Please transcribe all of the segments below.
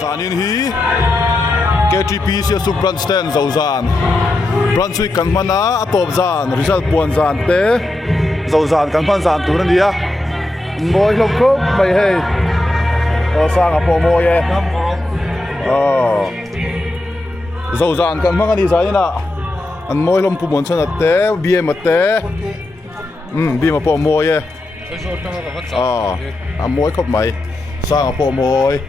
zanin hi KTP sia su branch ten zo zan Brunswick kan mana atop zan result puan zan te zo zan kan phan zan tu nia moi lom ko mai hei sang apo moi e zo zan kan mang ani zai na an moi lom pu mon chan te bm te bm apo moi e moi khop mai sang apo moi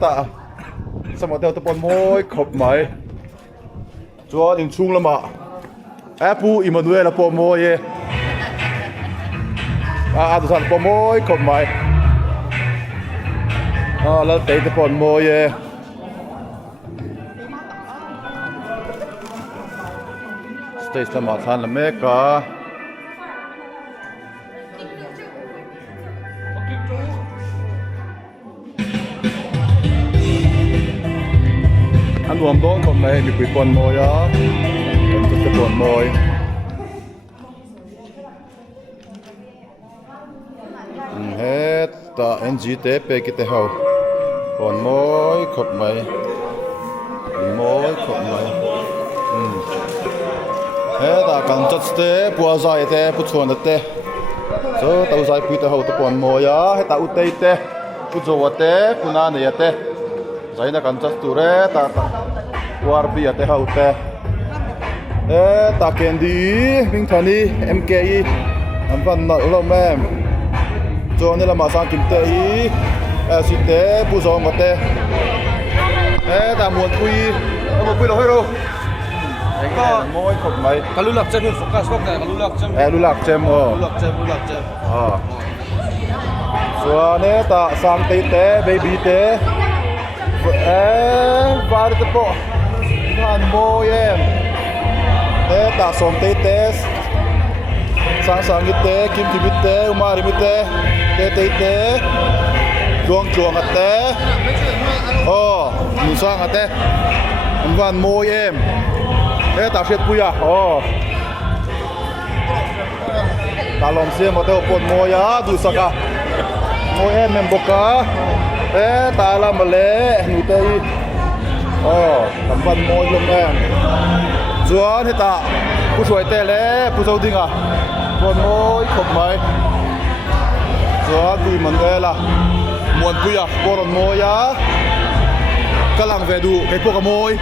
ta sao mà theo tập môi khop mày cho in chung lắm mà Apple Emmanuel là po môi ye tôi sản po môi khop mày là tây tập môi ye stage là mà than là mấy cả anh rùm đó còn này bị quỷ quần mồi á còn rất là quần mồi hết ta NG tế pe cái tế hậu quần mồi khóc mày hết ta cần chất tế bùa dài tế bút chuồn tế số tàu dài bùi tế hậu tế quần mồi á hết ta út tế tế bút dầu tế bút nà này tế Saya nak kancas ture ta war bi ate haute ta kendi ming thani MKI an van na lo mem cho nên là mà sang kim te hi site bu zo ngate ta muan quy lo hero có môi khop mai kalau lak cem fokus fokus lu lak cem so ne ta sang te baby te vào được bộ hàn môi em thế ta sống tê tê sang như thế kim kim tê umari tê tê tê chuông tê sang tê anh van môi em thế ta sẽ bùi ta lòng xem mà theo cột môi á đủ saka môi em boka ta làm mà lẽ nụ tây tầm văn môi lông em chúa thì ta cú chuối tê lẽ cú sâu đinh còn môi khop mày chúa vì mình đây là muốn cú còn môi á các làng về đủ cái bộ cái môi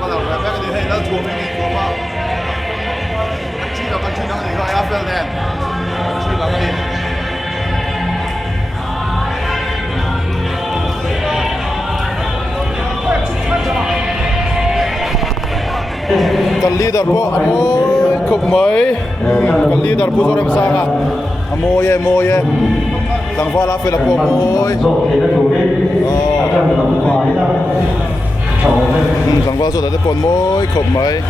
các làng về cái gì hay là chuông cái gì chuông mà con chi nó thì gọi áp lên nè chi là cái gì cần leader po môi khop mấy cần leader po rồi em sang môi thằng va la phải là po môi thằng va rồi là po môi khop mấy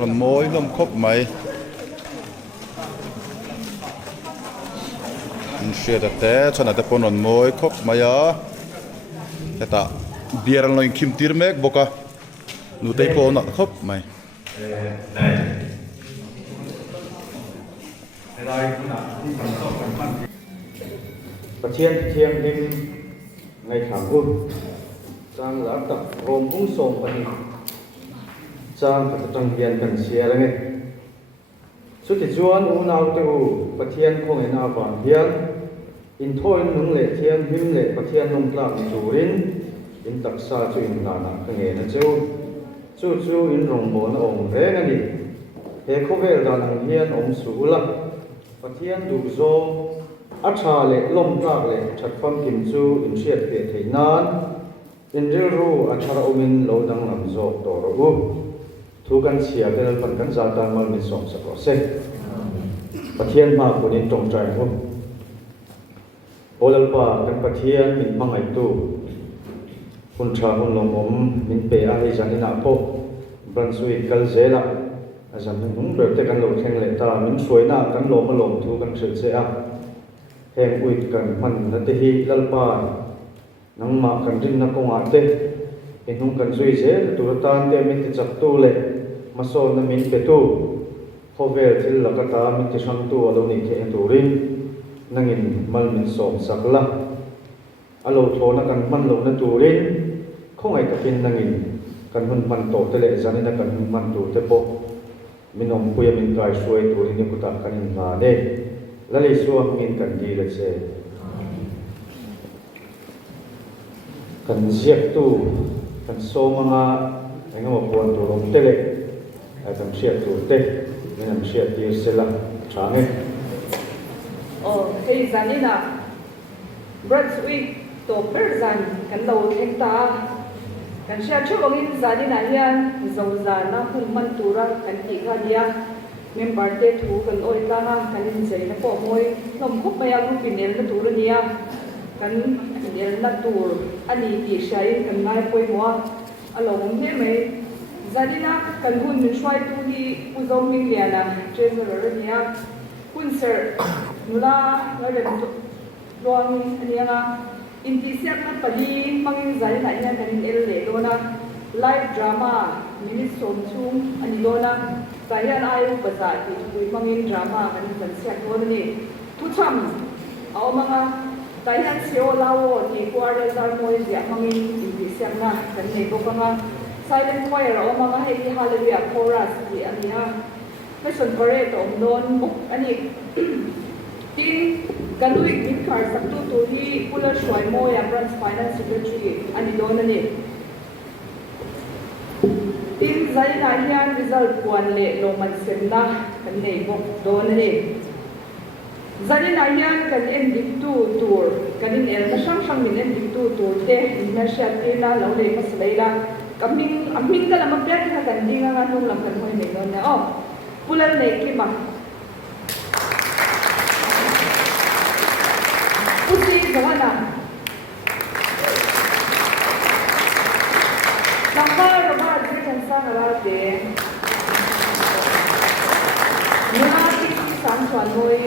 nó môi nó khóc mày xe đặt té cho nó tập nó môi khóc mày á thế ta bia nó kim tir mek boka nụ tây po nó khóc mày và thiên thêm ngày tháng quân sang lá tập gồm cũng sồn và hình sang phải trong viên cần xe là nghe suốt thì chuan u nào tiêu và thiên không hề nào còn hiền in thôi nung lệ thiên him lệ và thiên nung làm chủ in tập sa cho in là nặng cái nghề nó chú in rồng bốn ổng thế này đi thế không về là nặng hiền ổng sủ lắm và thiên đủ do ắt trà lệ lom trạc lệ chặt phong kim chú in triệt về thế nan in rêu ru ắt trà omin lâu đang làm dọc tổ ru thuกันเสียเป็นphầnกันจากการมันมีสองสกอเซประเทศมาคนนี้ตรงใจผมโอลปากันประเทศมีมังไอตูคุณชาคุณลงผมมีเปย์อะไรจันนินาโปบรันสวิกกัลเซล่าอาจารย์ผมเบิกแต่กันโหลดแข่งเลตามันสวยหน้ากันโหลมาโหลทูกันเฉยเสียแข่งอุดกันมันนัตติฮิลลปานังมากันรินนักงอาเต inung kan zui je turatan te min ti chak tu le masol na min pe tu hovel thil lakata min ti sang tu alo ni the turin nangin mal min som sakla alo thona kan man lo na turin khongai takin nangin kan hun man to te le zanina kan hun man tu te po minom puya min kai suai turin ni kuta kanin ma ne lali suam min kan di le che kan ziak tu kan so mga engam puan tu rom tele ai kan siat tu te minam siat ti sela change hey zanina Brunswick to perzan kan lo theng ta kan sia chawangin zanina hian zozana hun man tura kan ti kha dia member te thu kan oi ta ha kan in sei na po moi nom khup maya ru pinel na tur nia kan nel na tur ani ti shai kan nai poi mo alo me me zanina kan hun min shwai tu hi uzom min liana treasurer nia kun sir nula ngale loang ania intisiak na pali mangin zanina ina kan el le dona live drama minute som chung ani dona sayan ayu baza ti tui mangin drama kan kan siak dona ni tu cham aw mga sayan sio lawo ti kware dar moi dia mangin intisiak na kan nei ko nga silent choir aw mga hei hallelujah chorus ti ania Passion parade om don book ani tin kanui min kar saktu tu hi pula shwai mo ya branch finance secretary ani don ani tin zai na hian result puan le lo man semna kan nei book don ani zai na hian kan en dik tu tur kan in el na sang sang min en dik tu tur te na sha te na lo le mas leila kaming amin da lam black ka kan dinga nga nung lam kan hoi nei don na oh pulan nei kima usi zamana sampai roba je kan sang rate muna ki sang chuan noi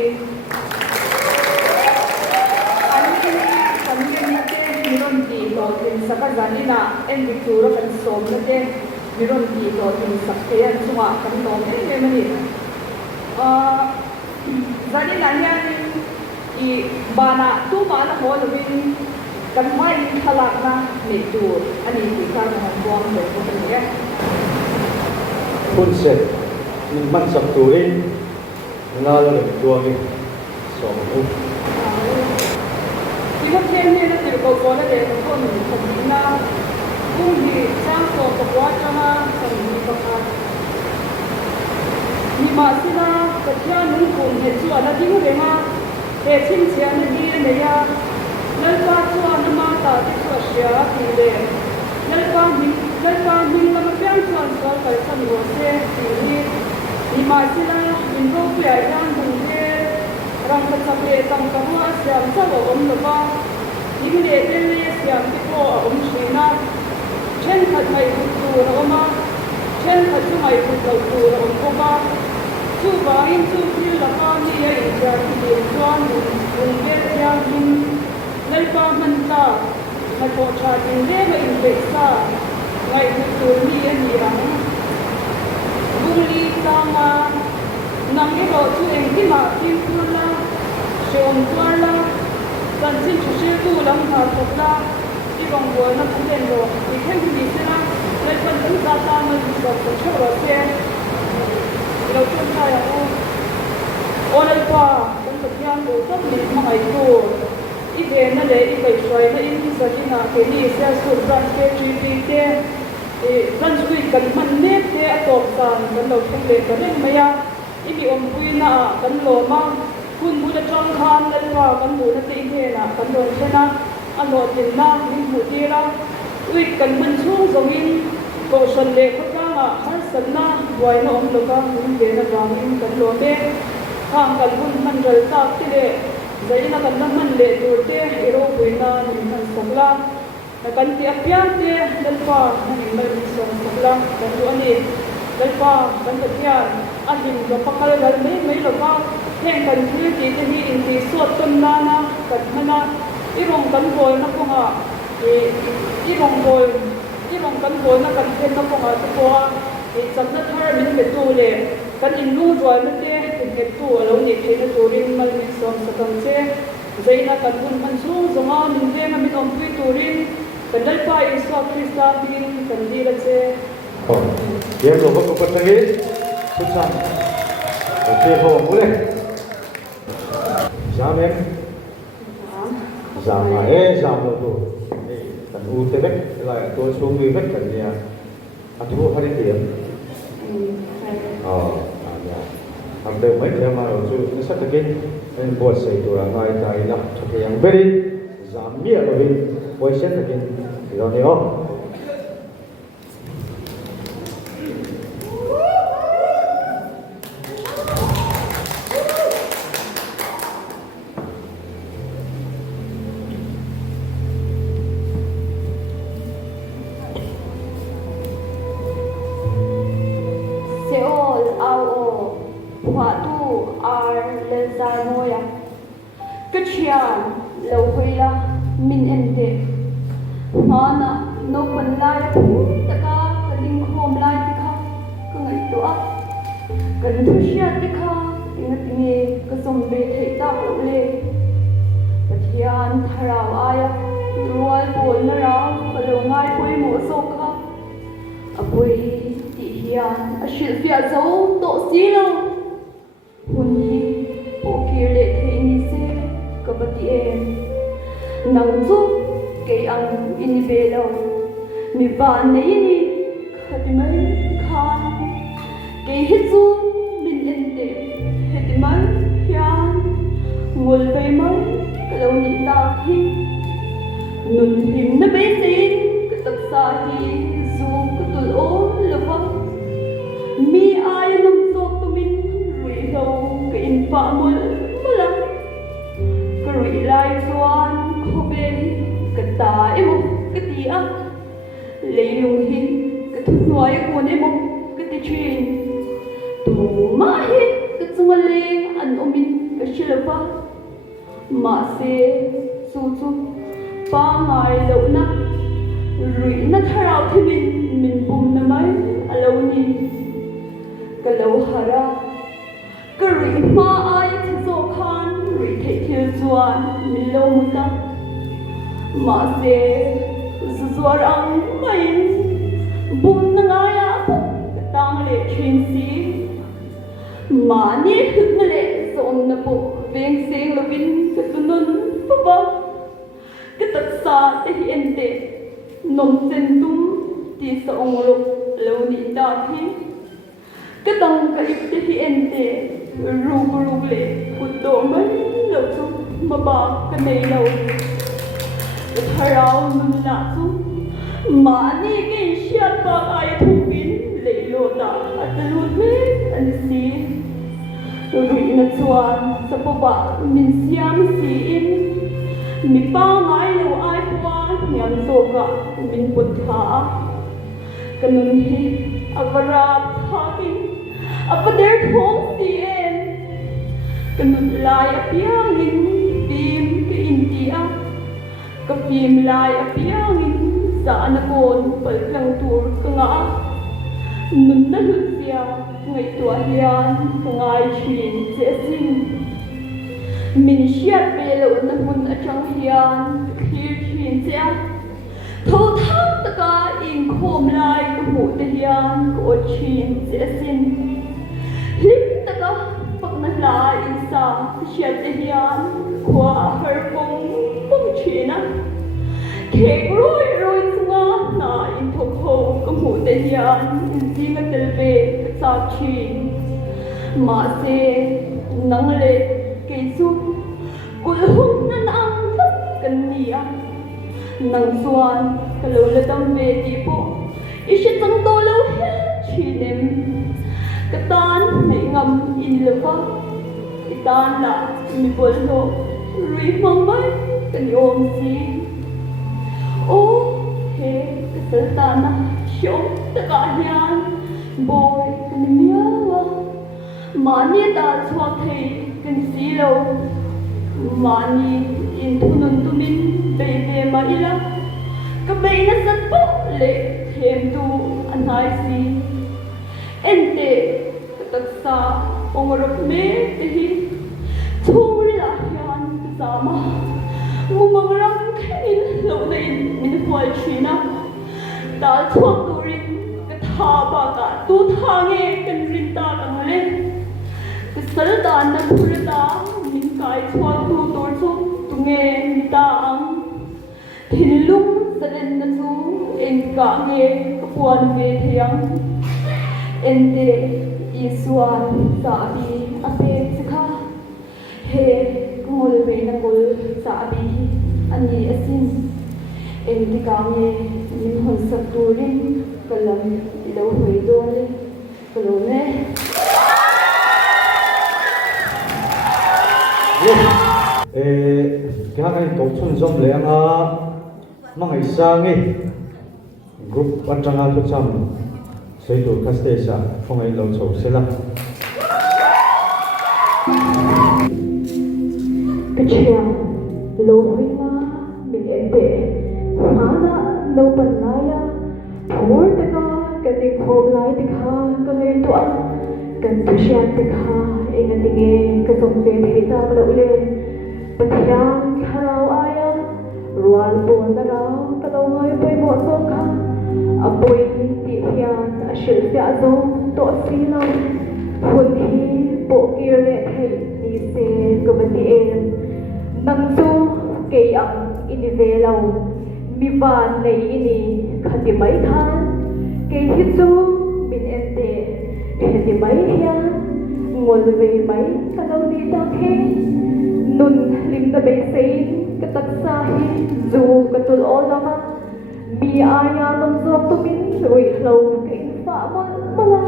ani te miron ti lo tin sakazani na en diktura kan som na te miron ti lo tin sakte an sunga kan no me mani zani na hian i bana tu mana ho lovin kan mai thalak na ni tur ani ti kan han buang le ko ni ya kun se min man sak turin na lo le tuang som u ti ko ken ne na ti ko na le ko ni ko na kung di sang ko ko wa chama sang ni ko ka ni ma sina ka thia nu ko he chu ana ti hu le ma he chim chia na ni ne ya nal pa chu ana ma ta ti chu sia ti le nal pa min la ma pyang chu an so ka san ro se ti ni ma sina min ro pya yang bung de rang ka cha pe tang ka wa siam cha lo om lo ba ni le te le siam ti ko om shi na chen khat mai tu ro ma chen khat chu mai tu ro om ko ba chu ba in chu ti la ka ni ya in ja ti de chuan bung ge ya min lai pa man ta ma ko cha tin le ma in be sa ngai tu ni ya ni ra bung li ta ma nang ge ro chu eng ti ma tin tu la shom tu la kan sin chu she tu lam tha ko la ti bong bo na pu den ro ti khen ni se na lai pan tu ta ta ma ni so ko chu ro se lo chu ta ya o onal pa kan ta kyang ko to ni ma ai tu i ve na le i bai shoi na in sa ki na ke ni se sur branch ke tri ti te e kan sui kan man ne te a to san kan lo theng le kan ne ma ya i bi om pui na kan lo ma kun bu da chang khan le pa kan bu na te he na kan lo se na a lo tin na ni bu ti ra ui kan man chung zong in ko san le ko ka ma har san na wai na om lo ka kun de na wang in kan lo me khang kan kun man ral ta ti le zai na kan na man le tur te ero pui na ni han sakla na kan ti apya te dal pa ni mai so sakla kan tu ani dal pa kan ta kya a hin lo pakal dal mai lo ka heng kan thi ti te hi in ti so ton na na kan hana i rong kan bol na ko nga i rong bol pong kan bol na kan ken na pong at po cham na thar min ke tu le kan in lu roi na te ke tu alo ni the na turin mal min som sa kam che zaina kan bun man su zonga min ve na min om pui turin kan dal pa isa krista bin kan di la che ye ro ko ko ta ge su san ke ho mu le Jamen, giảm mà giảm rồi tu, cần u tê vết lại tôi xuống đi vết cần gì à, anh chú hay đi tiền, anh đây mấy cái mà rồi chú nó sắp tới cái anh buat xây tu là ngay tại là cho cái yang beri giảm nhiều rồi đi, buat xây tới cái rồi này không? lâu hơi là min ente mana no pan lai ta ka kading khom lai ti kha ka ngai to a kan thu sia ti kha ina tinge ka som be thei ta lo le pathian tharau aya rual pol na ra ka lo ngai poi mo so kha apoi ti hian a shil fia zo to si lo hun hi o ki le thei ni se ka bati em nang zu ke ang inibelo mi van nei ni khatimai khan ke hizu min ente hetimai hian ngol bei mai kalo ni ta hi nun him na be sin ka tak sa hi zu ka tul o lova mi ai nam so tu min rui ho ka in pa mul mala ka rui lai chuan ta emo cái gì á lấy lùng hi cái thứ nói của emo cái tí chuyện tụ má hi cái chung lên anh ôm mình cái chuyện là mà xe su su ba ngày lâu na rồi na thao thì mình bùng na mấy lâu ni cái lâu hara cái rồi mà ai thì so khan rồi thấy thiếu doan mình lâu một ta mà sẽ rồi ăn mấy bún ngay á cái tang lệ chuyên sĩ mà nhé hức lệ dọn na bộ ven sen là vin cái tuần bắp cái tất sa thì hiện tại nông dân tum thì sa ông lục lâu đi đa thi cái tang cái thì hiện tại rug lệ cụt đồ mấy lâu chung mà bà cái này lâu Harau nuna tu, mani ke siapa ay tupin leilota at lutme ansi. Rui na chuan sa baba min siam siin, mi pa ngay lo ay puan yang soka min putha. Kanun hi agarap hakin apader thong siin. Kanun lai apiangin bim ke India. Ka phim lai a piangin sa na kon pal lang tur ka nga nun na sia ngai tua hian ka ngai chin che sin min siat pe lo na mun a chang hian khir chin che tho thang ta ka in khom lai ka mu te hian ko chin che sin him ta ka pak na lai in sa siat te hian khwa har pong china kek roi sunga na in thok ho ka mu te hian in jinga telbe sa chin ma se nang le ke su kul hum nan ang thak kan nia nang suan ka lo le tam ve ti po ishi tang to lo chinem ka tan nei ngam in le pa itan la mi bol ho rui mamai kan yom si o he ka ta na shom ta ka hian boy kan miawa mani ta chwa thei kan si lo mani in thunun tumin be be ma ila ka be na sat po le nai si ente taksa ongrok me tehi thuri la hian zama ngumangrang khin lo nei min huai china dal chuak turin ka tha ba ka tu tha nge kan rin ta kang le ka sal dan na phurta min kai chuak tu tor chu tu nge mi ta ang thin lung salen na chu en ka nge ka puan ve thiang ente iswan sa bi ase sikha he ngol ve na ngol sa bi ani asin ente ka nge min hon sa turin kalam lo hui do le kalo ne cái này tổ chức giống lẽ mà ngày sang ấy group quan trọng là lúc sau xây tổ các station phong ấy lâu sầu sẽ làm cái chuyện lâu hui mà mình em để mà na lâu bận lại à thổi tất cả cái tiếng hồn lại tất cả cái ngày tuần cái tu sửa tất cả anh anh nghe cái dòng về thì ta lâu lên bận yang harau ayah rual pun darau kalau ngai poi mo soka apoi ti hian ashil sia zo to sila hun hi po kir le thei ni se kabati em nang tu ke ang ini velau mi van nei ini khati mai than ke hi chu min ente khati mai hian ngol ve mai kalau ni ta khe nun lim da be sein katak sahi zu katul olama mi aya nom zok tu min roi hlo king fa mala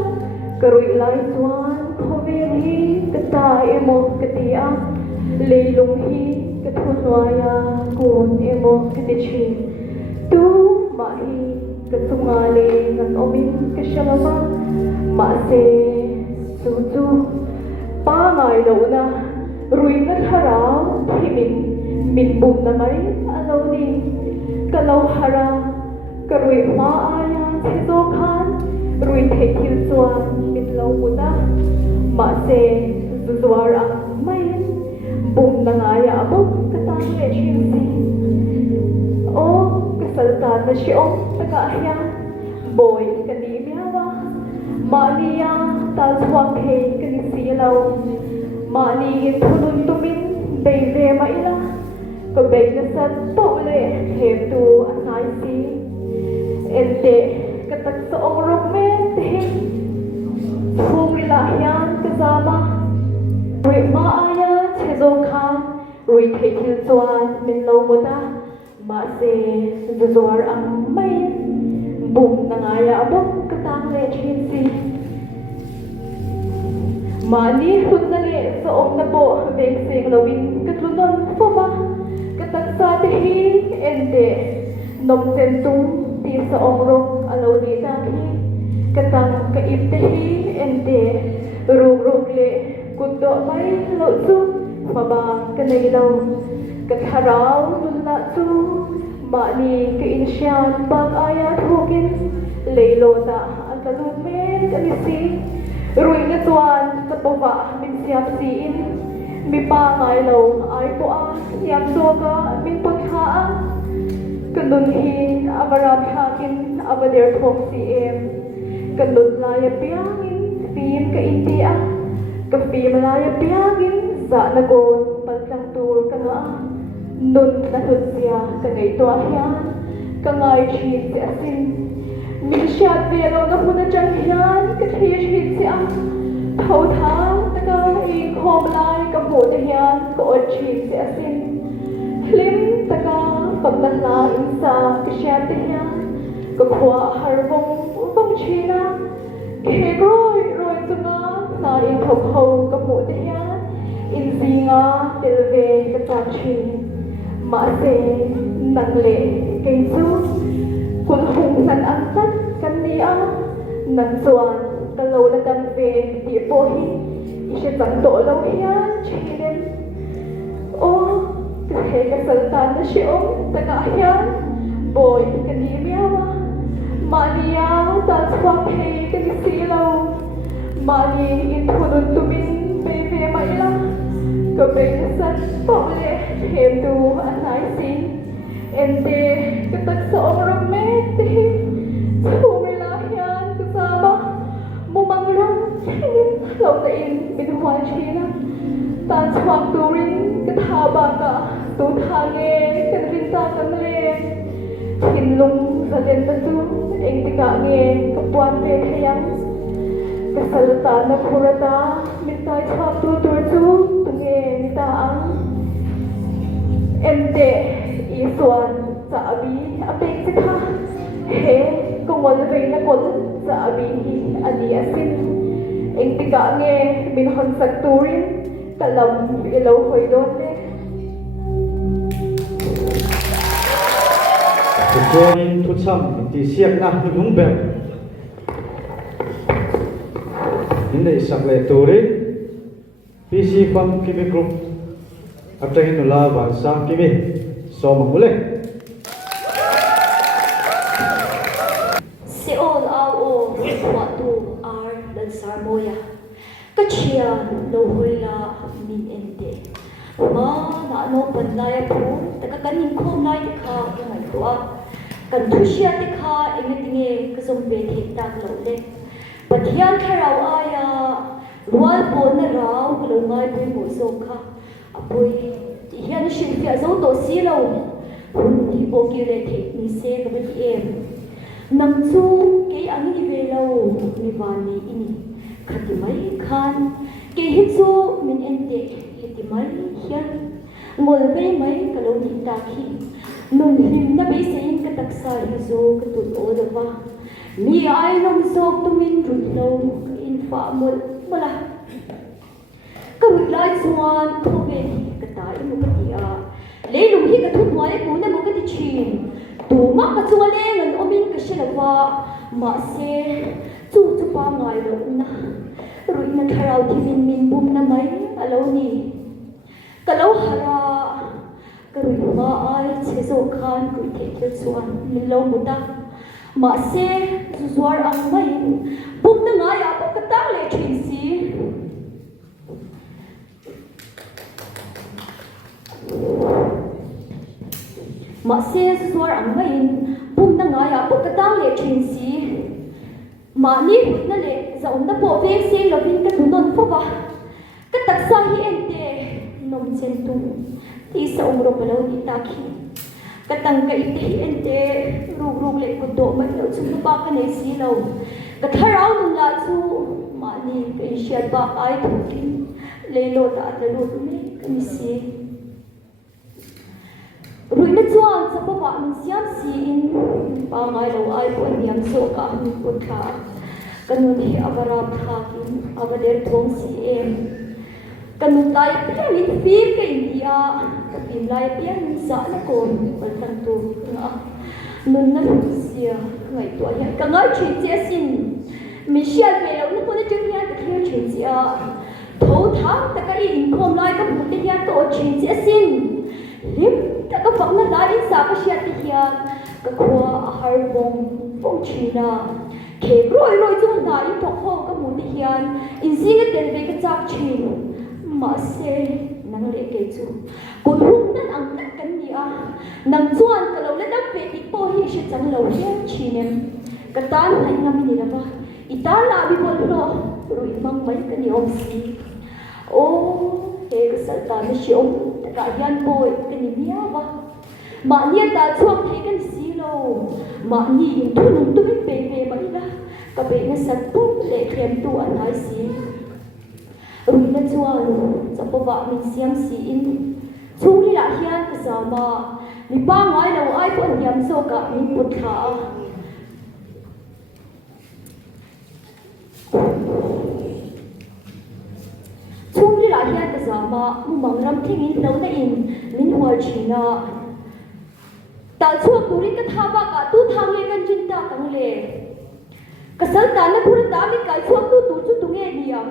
karoi lai chuan khovel hi kata emo katia leilung hi kathunwaya kun emo katichi tu ma hi katunga le nan omin kashalama ma se su chu pa ngai lo na rui na tharau himin min bum na mai alo ni kalau hara karui ma aya chizo khan rui the thil chuan min lo muda ma se zuwar ang mai bum na ngaya abok katang le chin si o kasalta na siom taka hian boy kani miawa ma niya tal swang he kani si lo mani thunun tumin beive maila ko beina sa tole hem tu asai si ente katak sa ongrok me te thuri la hian kazama rui ma aya chezo khan rui thekil chuan min lo muta ma se zuwar ang mai bum na ngaya abok katang le chin si mani hunna le sa om na po bek sing lawin katlunon foma kataksa te hi ente nom sen tung ti sa ongrok alo ni ta hi katang ka ip te hi ente rug le kutdo mai lo chu maba kanai lo katharau nunna chu mani ka insyan bag aya thokin leilo ta akalu me kanisi rui na tuan sa pova min siap siin mi pa ngai lo ai po a siap so ka min put ha kanun hi abaram hakin abader thong si em kanun la ya piangin phim ka india ka phim la ya piangin za na gon paltang tur ka nga nun na hutsia ka ngai to hian ka ngai chi se asin min siat ve lo na huna chang hian ka thia hi sia thau tha ta ka i khom lai ka ho te hian ko chi se asin hlim ta ka pagdan la insa ka siat te hian ka khwa har vong china ke roi chunga na in thok ho ka ho te hian in zinga telve ka ta chi ma se nan le ke chu kun hung nan an tat kan ni a nan chuan ka lo la dan ve ti po hi i se tang to lo hian chilem o ka he ka sal tan na si om ta ka hian boy ka ni miawa ma niya ta chwa mani in thunun tumin bebe mai la ka be san pole hem tu anai sin ente ka tak sa oram me te sumila hian ka sama mumangrang lo ta in bidwa china ta chwak turin ka thaba ka tu thage ka rin ta kan le hin lung sa den ta chu eng ti ka nge ka puan ve thayang kasalata na kurata mitay chaptu turtu tunge nita ang ente iswan sa abi apek sika he kungol rin na kol sa abi hi ani asin eng tika nge minhon sakturin kalam ilaw koy doon ne Tujuan tutsam di siap na lumber. Ini sakle turin PC Farm Kimi Group Abdahin nula bangsa Kimi so mamule Seol ao waktu ar dan sarmoya kacian no hoila min ente ma na no pandaya pun taka kanin ko nai ka ngai tua kan thusia te kha ingetinge kasombe thik tak lo le pathian tharau aya rual pon na rau lo ngai pui mo so kha apoi hian shin fia zo to si lo hun ti bo ki le thik ni se ka bi em nam chu ke ang ni ve lo ni wani ini khati mai khan ke hi chu min ente hiti mai hian ngol ve mai ka lo ni ta khi nun him na be sein ka taksa hi zo ka tun o da wa mi ai nom sok tu min rut lo in fa mol mala ka rut lai chuan ko ve ka ta i mu ka ti a le lum hi ka thut mai ku na mo ka ti chin tu ma ka chuan le ngan omin ka shelawa ma se chu chu pa ngai lo na rui na tharau thi min bum na mai alo ni ka lo hara ka rui ma ai che zo khan ku the thil chuan min lo mu ta ma se zuar ang mai bum na ngai a ka ta le thin si ma se zuar ang mai bum na ngai a ka ta le thin si ma ni na le zaum na po ve se lovin ka tunon fo ba ka taksa hi ente nom chen tu ti sa umro palo ni ta khi ka tang ka ite hi ente rug rug le ko do mai lo chung ba ka nei si lo ka tharau nung la chu ma ni ka shat ba ai thu ki le lo ta ta lu ni ka mi si rui na chuan sa pa ba min siam si in pa ngai lo ai ko niam so ka mi ko tha kanun hi abarap thakin abader thong si em kanun lai pian in fi ka india katin lai pian sa na ko bal tan tu na nun na sia ngai to ya ka ngai chi che sin mi sia me lo na ko na chu ya ka thia chi sia tho tha ta ka in khom lai ka mu te ya to chi che sin lim ta ka phang na lai in sa ka sia ti ya ka khwa har bong bong chi na ke roi roi chung na in thok ho ka mu ni hian in sing a ten ve ka chak chin ma se nang le ke chu ko hung nan ang tak kan ni a nang chuan ka lo le dam pe ti po hi shi chang lo hian chinem ka tan nai ngam ni la ba ita la bi bol no roi mang mai ka ni om si o he ka sal ta ni shi om ta ka hian boy ka ni mia ba ma nia ta chuak thei kan si lo ma ni in thu nung tu bin pe pe mai la ka be na sat pu le khem tu an ai si rui na chuan cha po ba min siam si in chung li la hian ka sa ma mi pa ngai lo ai pon yam so ka mi put tha chung li la hian ka sa ma mu mang ram thing in lo na in min hwal china ta chuak turin ka tha ba ka tu thang le kan jin ta kang le ka sal ta na thur ta mi kai chuak tu tu chu tu nge niam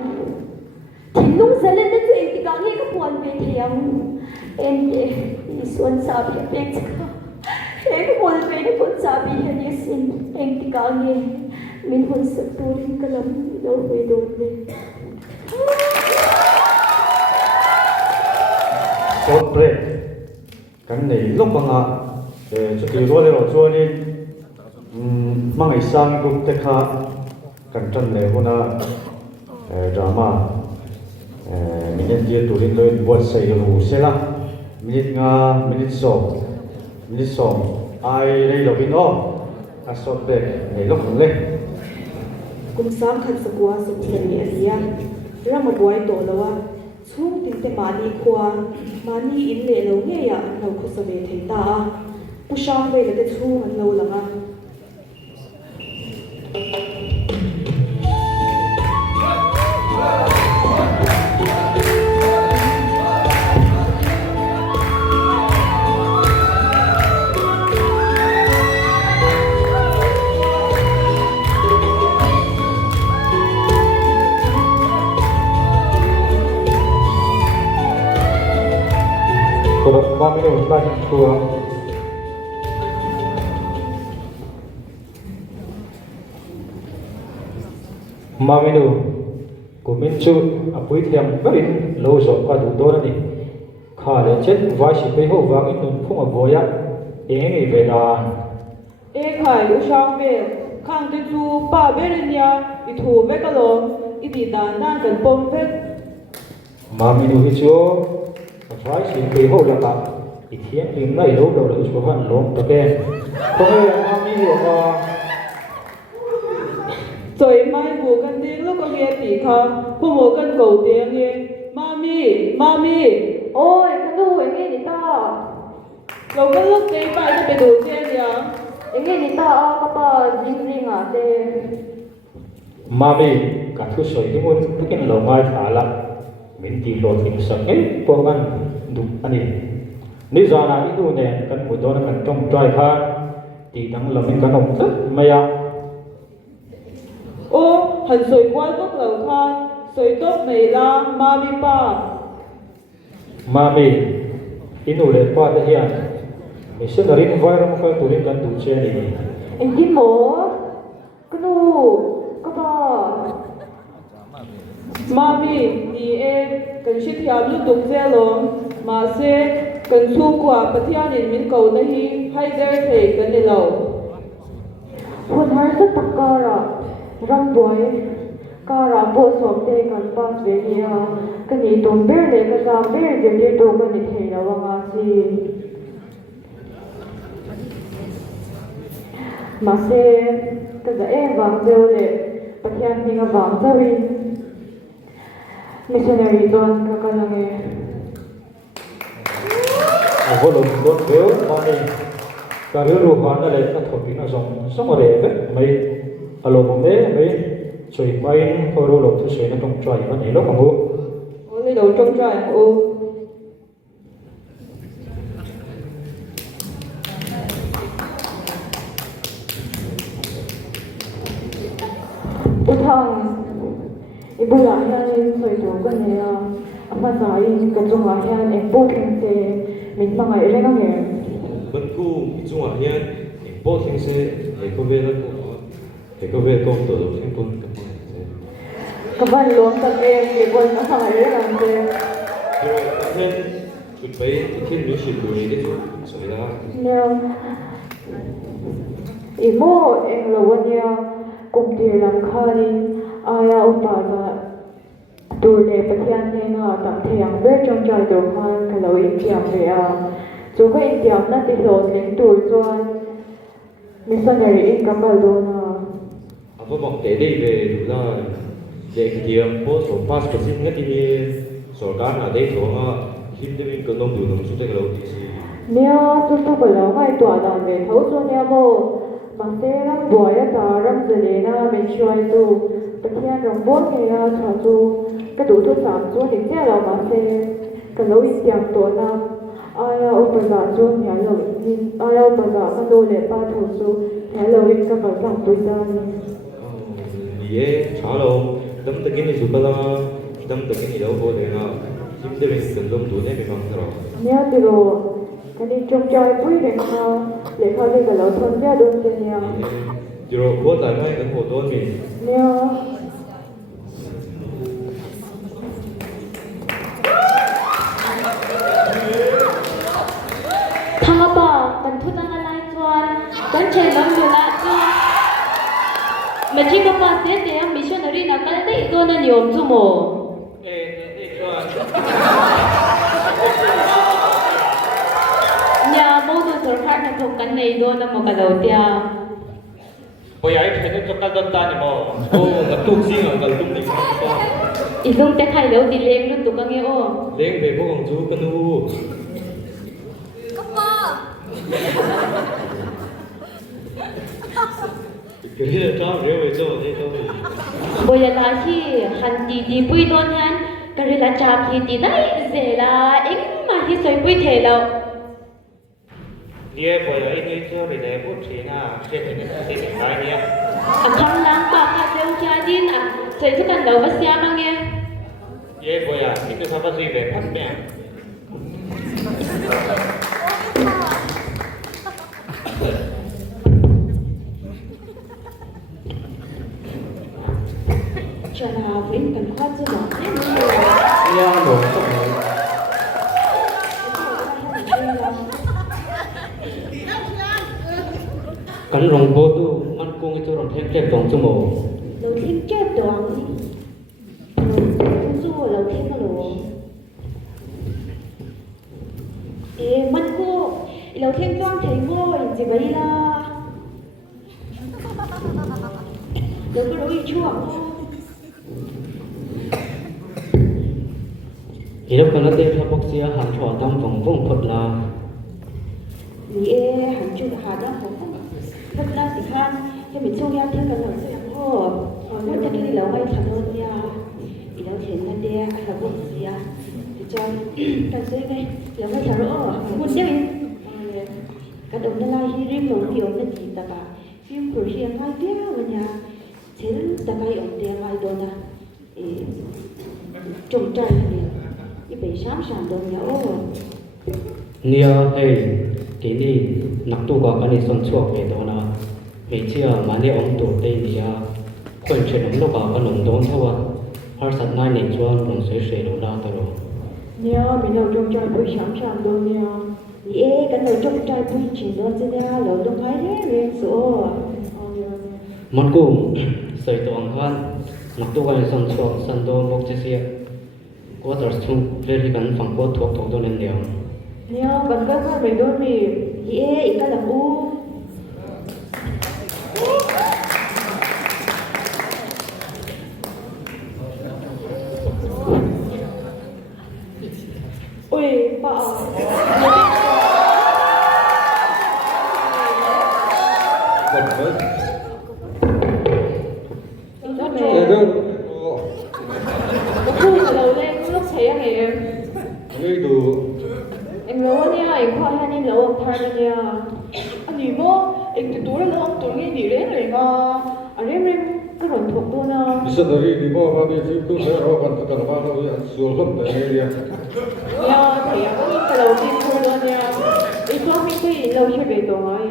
thin lung zalen na chu en ti ka nge ka puan ve thiam en te ni suan sa phe pek cha Em hôn về nó vẫn sabi hen như xin em thì cả nghe mình hôn sắc tu rin cả lắm đâu về đâu lên Short break. Kan nei lúc bằng à, cho kỳ rồi rồi cho nên mang ngày sang group tech ha, kan chân này hôm na drama, mình nhận diện tụi mình lên buat say lu xe la, mình song, ai đây là bên đó, short break nei lúc bằng lên. kum sam khat sakwa sa chen ni alia rama boy to lawa chung tin te mani khwa mani in le lo nge ya no khu sa ve thei ta pu shang ve le te chung an lo langa Kalau kami ni bukan tua, mami tu, kumin tu, apoi tiang berin lo so adu dora ni, khale chet vai si pe ho wang in nun phung aboya, engi vedan. e khai u shang ve khang te chu pa ve rin ya I thu ve ka lo I ti da na kan pom ve Mami tu hicho, vai si pe ho la ka, ithian lim nai lo lo lo so van long ta ke. Kau mami ni apa? Rồi mai bố cần tiếng lúc có nghe tí khá Cô bố cần cầu tiếng nghe Mami ôi cái đu em nghe đi ta Lâu cái lúc đấy phải cho bé đồ trên nhá em nghe đi ta các bà dinh dinh à thế Mami, cả thứ soi đi muốn tất nhiên lâu mai thả lại, mình tìm lo tìm sang ấy, bao ăn đúng anh ấy. Nếu giờ nào ít đồ nè, cần một đó là cần trong trai ha, thì đang làm mình cần ông rất mày à. Ô, hẳn rồi qua gốc lầu khan Rồi tốt mày la Mami pa Mami, inu le pa dah hian, mình sẽ dari environment phải tụi mình cần đủ chơi này. em chỉ mổ cái đu các bà Mami, thì em cần shit hiệp lúc tục dê lộn Mà sẽ cần su quả bà thia nhìn mình cầu na hi Hay dê thể cần đi lầu hôn har rất tắc ca ra răng bói ca ra bộ sộp tê cần pass về đi à cái này tồn bê lệ cái ra bê về đi đồ cái này thầy là vang à si mà sẽ cái giờ em vàng dâu lệ bà thia nhìn cái vàng dâu đi missionary don cái cái này Aku belum buat bel, Mami, kalau ruhan ada le, tak tahu ina song ada ke, mai, kalau boleh, mai, cuy main, kalau lo tu cuy nak tong cuy, mana lo kamu? Ô, lấy đầu trong trai ô Utang ibu lahian soi tu kan ya apa sai kacung lahian ibu kente min mangai rengang ya Bên khu trung hòa hiên, bộ thiên sẽ hệ có về đất của hệ có về công tổ thiên quân kaban luang tak e bon na mangai rengang te rồi thiên chuẩn bị thiên nữ sĩ đuổi đi rồi là neo imo eng lawanya kumti lam khani aya upada turle pathian ne nga tam theyang ve trong chai do khan kalau intiam ve a chu ko intiam na ti lo leng tur chuan missionary in kamal do na apa bọc kể đi về đủ là để cái điểm post của pass của xin nhất thì sở cá là đấy thôi mà khi để mình cần đông đủ đồng số tiền lâu thì neo tu tu ko lo ngai tua dan ve thau chu ne mo ma se ram boya ta ram zele na me choi tu pathian rong bo ke na cha chu ka du tu sam chu ni che lo ma se ka lo intiam to na aya upada chu nya lo ni aya upada ka do le pa thu chu hello in ka ba sang tu da ni ye trả lâu đâm tới cái này giúp là đâm tới cái này đâu có để là khi để mình cần đông đủ để mình mang theo neo ti ro cái đi trông chơi vui để họ đi cái lối thôn ra đường tiền nhiều rồi bố tại mấy cái hồ tôi nghỉ nhiều thằng bà mình thu tăng lại chuan vẫn chơi lắm nhiều lạ chuan mà chỉ có ba thế thì em missionary nào cái đấy tôi nên nhiều chứ mồ nhà bố tôi sở phát là thuộc cái này tôi là một cái đầu tiên bây giờ em thấy nó cho ta thì mà ô là tung xin là tung đi ý không té hay đâu thì lên luôn tụi con nghe ô lên về bố con chú con nu cái này là cho rượu về cho thế thôi bây giờ là khi hành đi bùi đón hắn cái này là chạp thì đấy dễ là em mà khi xoay bùi thể đâu Dia boleh ini tu bila pun Cina, dia tidak lainnya. không làm bà cả theo gia đình à chạy cho cần đầu bác sĩ mà nghe Dia boleh itu sama si về phát mẹ. cho là với cần khoa chưa bỏ hết Iya, dong, betul. Kan rong bo tu man kung itu rong thêm thêm tong sumo. đầu tiên chết đoạn không dù đầu tiên mà lộ ê mắt cô đầu tiên choang thấy cô gì vậy là đầu có đối chuộng Hidup kana te thapok sia han thwa tam vong vong phot la. vì ê hẳn chưa hà đó không thật ra thì khan cho mình chung nhau thêm cái lần sẽ làm hồ còn nếu như là quay thành hơn nha thì nó thiệt là đe là bụng gì à thì cho cái dây này là quay thành rõ muốn chơi cái đồng nó lai hi rim lồng kiểu nó gì ta cả phim của riêng hai tiếng ở nhà thế ta cái ổn tiền hai đôi nè trồng trái này cái bể sám sàn đồng nhà ô Nia hey kini nak tu ka kani son chuak ve do na. Ve chia ma ne om tu te nia. Khoi chen om lo ka kanom don thawa. Har sat nai ne chuan long se se lo la ta ro. nhiều mình đầu trông chơi vui sẵn sàng đâu nhiều vì ê cái này trồng trái bùi chỉ đó chứ nha lỡ đông hay thế liền số Man ku sai to ang han nak tu ka son chuak san do mok che sia. Ko tar chung ve ri kan phang ko thok thok do nen leo. nhiều cần các bạn mình đôi mì vì ê cái là u ôi bà Betul. nó Ya, trộn dong. nó khui từ đầu lên lúc thấy anh ấy Ini tu. anh lâu nha anh khoai hai anh lâu ông thay nha anh nhìn mô anh từ túi lên ông túi nghe nhỉ đến rồi mà anh em cái rộn thuộc luôn à Bisa dari di bawah kami itu saya rawan tekan mana ya sulham dari dia. nha thì anh có cái đầu tiên thôi luôn nha anh có cái lâu chưa về tổ ấy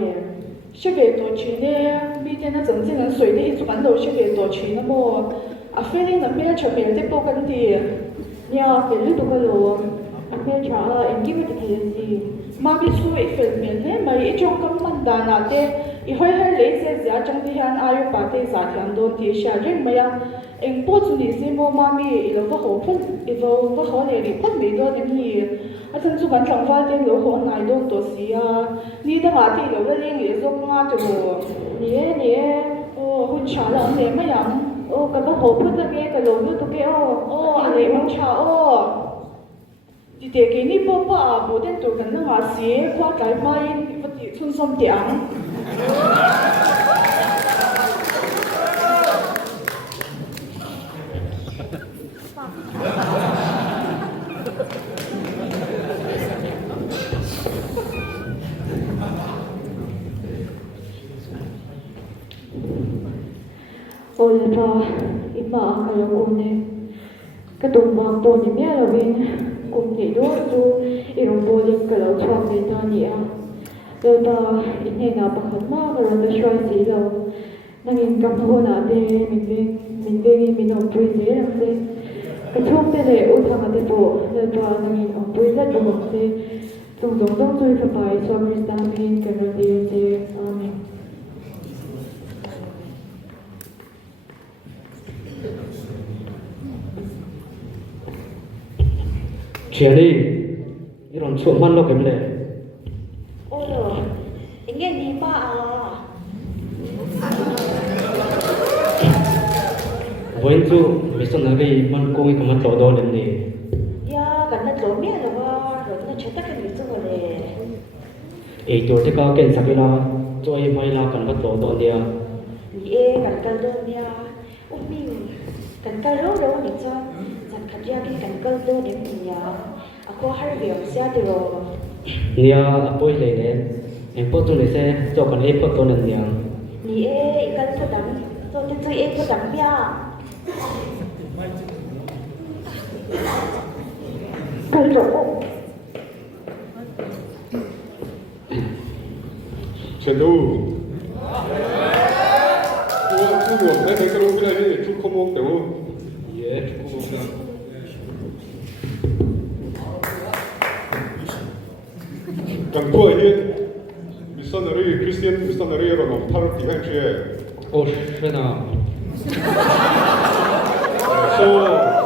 chưa về tổ chuyến đi bây giờ nó真正能水的一船都chưa về tổ chuyến nó mô à phê lên là phê chuẩn bị tiếp tục cái gì nha về lúc tụi cái lỗ anh phê trả anh kia cái gì gì mà bị xui ít phần miền thế mà ít trong cái mặn đàn nào thế ít hơi hơi lấy xe giá trong thì anh ai cũng bảo thế giá thì anh đồn thì sẽ riêng mà anh bố chú đi xem mô mà mi ít lâu có hổ phun ít lâu có hổ này đi phun mấy đôi điểm gì à thân chú bạn chẳng phải tên lâu hổ này đồn tổ xí à ni đã ngã thì lâu lên nghĩ giúp ngã cho nè ô hôn trả là anh em mấy nhầm ô cái bác hổ phun ra nghe cái lâu nữa tụi kia ô anh em hôn trả ô thì để cái này bố bà bố đến tuổi gần nó ngã xí qua cái mai vật gì xuân xông tiếng ôi là im mà cái là cô này cái đồng vàng tôi này mẹ là bên cùng thì đó tu irong bowling ka lo chwa me ta ni a lo ta inhe na pakhat ma ka ron da shoi si lo nangin kam ho na te min ve min on pui se rang se ka thong te le u thang ate po lo ta nangin on pui za ko se tung dong dong chui fa pai so krista min ka ron di se amen Jadi, iron cuman lo kemle. Oh, ingin ni pa Bukan tu, missionary man kong ikamat todo ni. ya kan na lo mi lo ba lo na cheta kan ni zo le Itu tu kau kan sakila, tu ay mai la kan mat todo dia. ni e kan kal do nia mi kan kal ro ni cha san khat ya ki kan kal do ni nia ako har vi om sia de ro Nia apoy le le. Empo tu ni se, tu kan epot tu ni yang. ni e kan ko dang to te chui e ko dang bia kal ro Chendo. Chú buồn thấy cái lúc này đi, chú không ôm tiểu. Yeah, chú không ôm. Càng tuổi đi, missionary Christian missionary rồi nó thao tiếng Anh chưa? Oh, thế nào? So,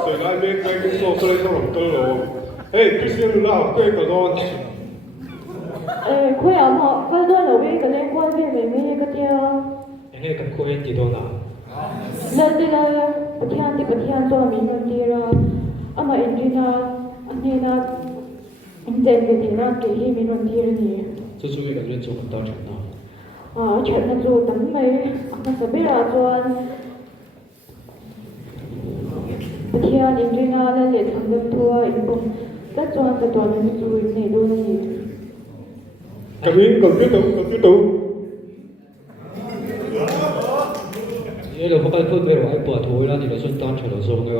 rồi lại bên đây cũng so lại thao lòng cơ rồi. Hey, Christian là học cái đó. khuya mà cái đó là cái liên quan về mấy cái kia Ini kan kau yang tidur na. lần đi là bữa thiên cho mình lần đi là ama Indina anh na anh dành về thì na kể hi mình lần đi là gì Tu tu yang kan cuman tahu cakap na. chuyện là dù tấm mấy anh sẽ biết là cho bữa thiên Indina là để thằng đâm thua anh cũng rất cho anh sẽ toàn là dù này đôi gì Cảm ơn, còn tiếp tục. Ini lo pakai pun beru ai buat thôi lah, tidak suntan cakap so ni.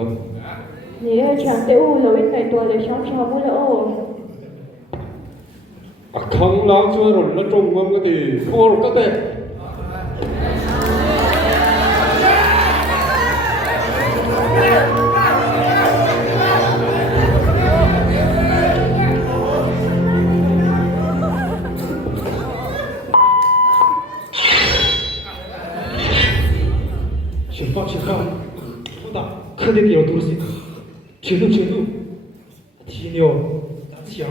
你要抢得物了，因为多的想抢不了哦。 Không lao chưa rồi nó trông mâm cái thì khô rồi cái đấy. Cepat. Kita kena kira terus itu. Cenu. Tino, siap.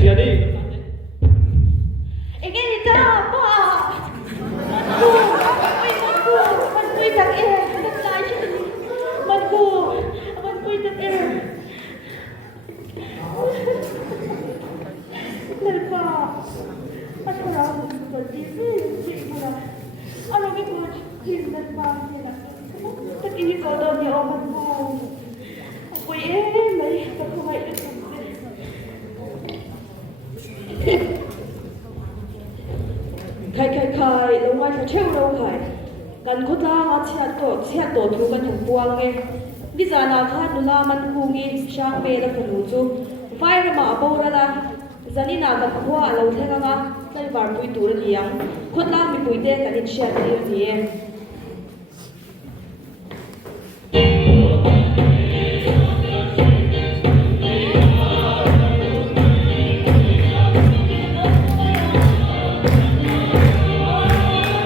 Jadi. ingin itu apa man kui tak nak lai sini man kui tak lepa aku ram berdiri di mana anak itu hin lepa nak tak ini kau dah ni orang aku mai tak mai khai lâu mai phải treo lâu khaiกันคดลามาเชียตัวถูกันถึงปวงไงดิจานาคาดุลามันคูงีช่างเมลกันหูจูไฟระมาโบระละจานี่นากันพัวเราเท่กันมาในบาร์ปุยตูระเลียงคดลามีปุยเตกันอินเชียตีนี่ Hãy subscribe cho kênh Ghiền Mì Gõ để không bỏ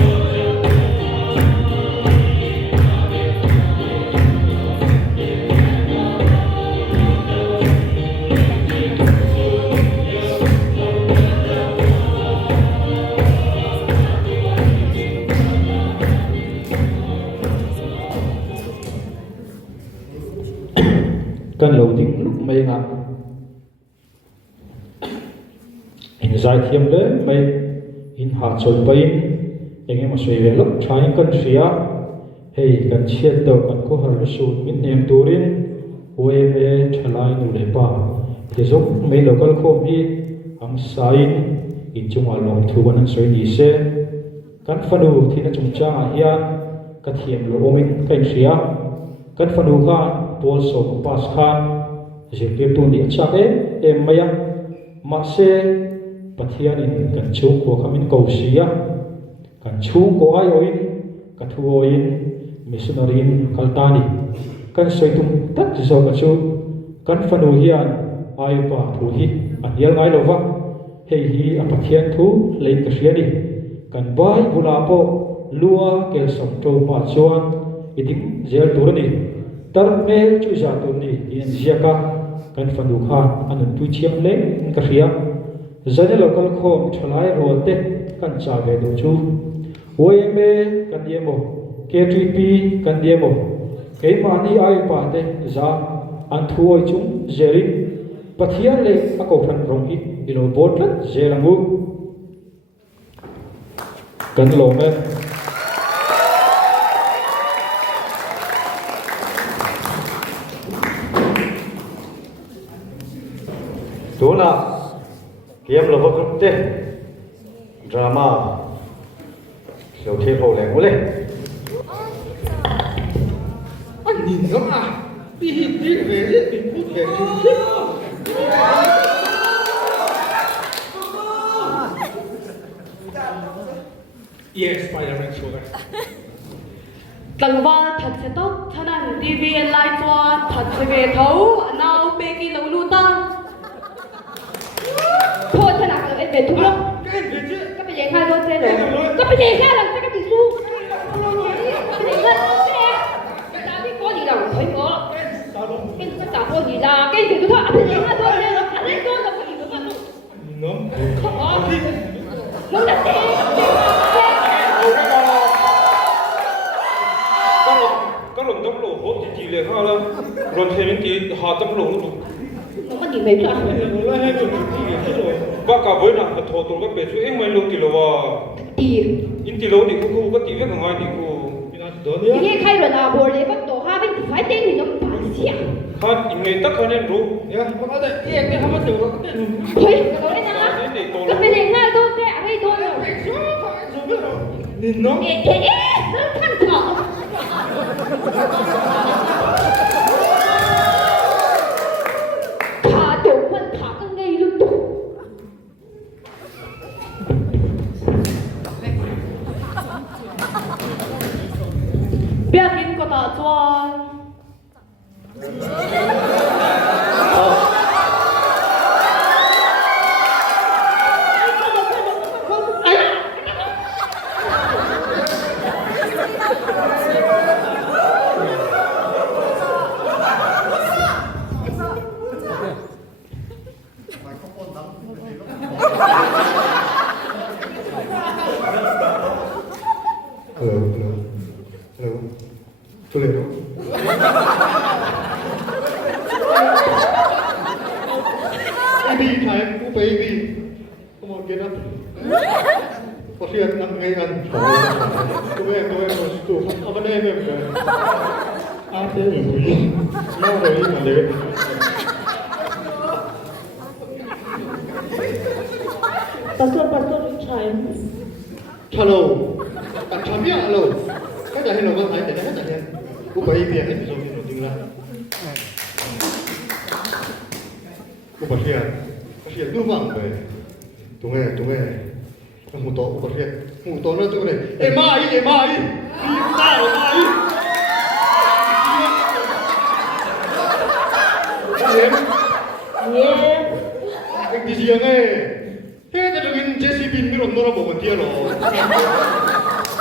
lỡ kan lo ding lúc mai nga anxiety thiam le mai in ha chon pain enge ma soi ve lok trying kan ria hei kan chiat to kan ko har su min nem turin we me thalai nu le pa te zok mai local khom hi am sain in chunga long thu ban soi ni se kan fanu thina chung changa hian ka thiam lo omin kan ria kan fanu kha pol so pas khan je tu ni chak em maya ma se pathian in kan chu ko khamin ko sia kan chu ko ai oin ka thu oin missionary in kaltani kan soitum tak zo ka chu kan fanu hian ai pa thu hi anial ngai lova hei hi a pathian thu lei ka hriani kan bai bula po lua kel som to ma chuan iding zel turani tar me chu za tu ni in ziaka kan fanu kha anun tu chiam le ka hria zane local khom thalai rote kan cha ve do chu oime kan yemo k3p kan yemo ke mani ai pa te za an thuoi chung zeri pathian le ako than rong hi ilo botlat zelangu kan lo me thuna kiam lo bok te drama so the ho le mule anh nhìn nó mà đi đi về đi phút về yes Spider-Man sugar tầng va thật sẽ tốt cho nên TV live cho thật sẽ về thấu nào bê kia lâu lưu ta thôi thế nào em về thu lắm cái gì chứ các bạn dạy khai thôi thế rồi các bạn dạy khai là các bạn su các bạn dạy khai ta biết có gì đâu thấy có cái chả có gì ra cái gì tôi thôi anh dạy khai thôi nên nó thật đấy tôi là có gì nữa mà nó không có nó là thế các lần tốc độ hốt thì chỉ lệ khao là rồi thêm những cái hạ tốc độ nó nó có gì mấy chuyện và cả với nàng là thổ tổ các bé chú em mấy lâu thì là tiền in thì lâu thì cũng có tỷ với thằng ai thì cũng 이게 카이로나 볼레 것도 하빈 파이팅 좀 봐시야. 한 인내 딱 하는 로. ya bác ơi cái không có được cái tên 거의 그거래나. 그러면 내가 돈데 아이 돈을. nhìn nó 에 너 칸터. 다 동판 다 끝내 이름도. 뼈긴 거다 좋아. hello tôi lên đó baby time oh baby come on get up có chuyện nằm ngay ăn tụi em tụi ở bên đây em à thế thì lâu rồi mà đến Pastor Richard. hello bạn chăm biết hello cái này hello con thấy để hết rồi cô baby hết rồi mình dừng lại cô bật hiện đưa vàng về tụi nghe một tổ cô bật hiện một tổ nó tụi này em mai đi sao mai em anh đi riêng ấy thế cho mình Jesse Bin cái nó bộ một tia rồi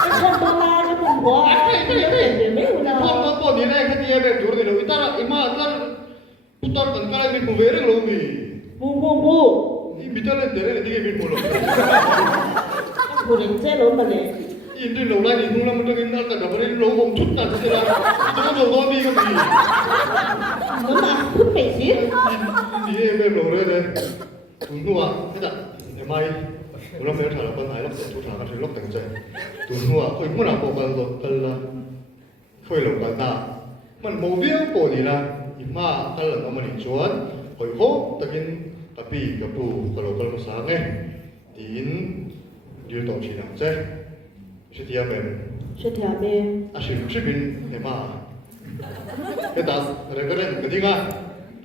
không bao la nó không có để mấy người nào 폰 니네 그때 배 조르기로 이따라 이마 부터 건가라 밀고 왜래 그러니 뭐 이 밑에는 내려 네게 밀고 로 우리 제로 말해 인들 로라니 누나면 저기 날까 저번에 로봉 춥다 진짜 이거 좀 너미 이거 누나 mấy xí đi em rồi đấy tụi nó thế nào em maiเราไม่ถามเราคนไหนเราเป็นทุกทางกันที่เราแต่งใจตัวหัวคุยมั่วหนาบอกกันกันละคุยหลงกันตามันโมเดลปนี่ละอีมากันหลังมันอีชวนคุยโหตะกินตะปีกับปูกับเรากันภาษาไงทีนยืนต่อชีนังเจ้ชิที่ยังเป็น是条边อาชีพชีวิตเนี่ยมาเฮ้ยตาอะไรก็ได้กันจริงอ่ะ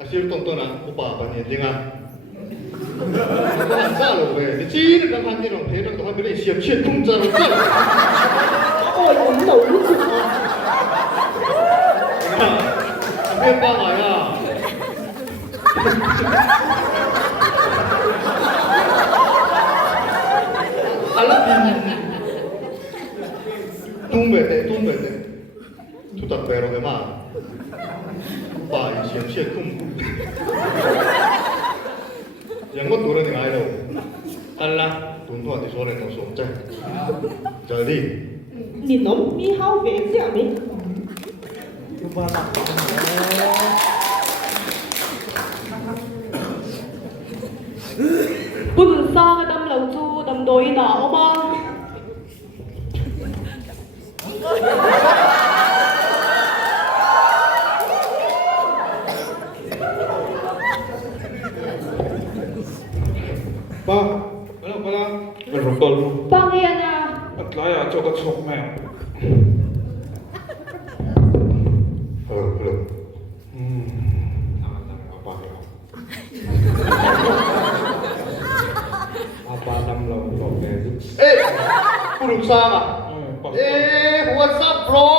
อาชีพตรงๆนะอุปการเนี่ยจริงอ่ะ안자로 왜? 지는 랑 한이랑 배랑 또 한 번에 시험 시험 통짜로 짜. ôi ông đủ 왜 빵아야? 알라딘. 뚱베데 뚱베데. 투닥 배로 게 마. 빠 이 시험 시험 쿵.ยังก็ตัวเรื่องไงเราอันละตุนตัวที่โซนในตัวสมใจเจอดิ 你能咪好别这样没？不能杀个当楼主当对哪好吗？ba bala bala berokol Pangian na. at laya coba sok mel halo apa ya apa nam lo lo kayak gitu belum sama what's up bro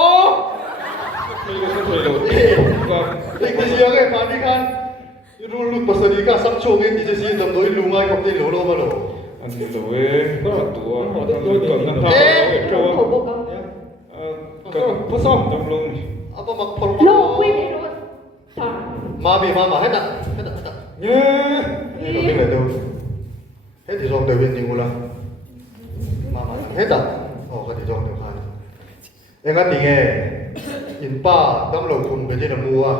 ini siangnya mandi kan Rulu pasal ikan sabtu ni di sini dalam doi lungai kau ti lolo malo. Ani lo kau tua ada lo kan tahu kau pasal dalam lo ni Apa mak pol? Lo quy để rồi. Trời. Mama hết ạ. ye Ini kau tinggal tu. Hết thì dòng từ bên gì mula. Mama hết ạ. Cái thì dòng từ hai. Em ăn nghe. In pa dalam lo kun beli dalam mua.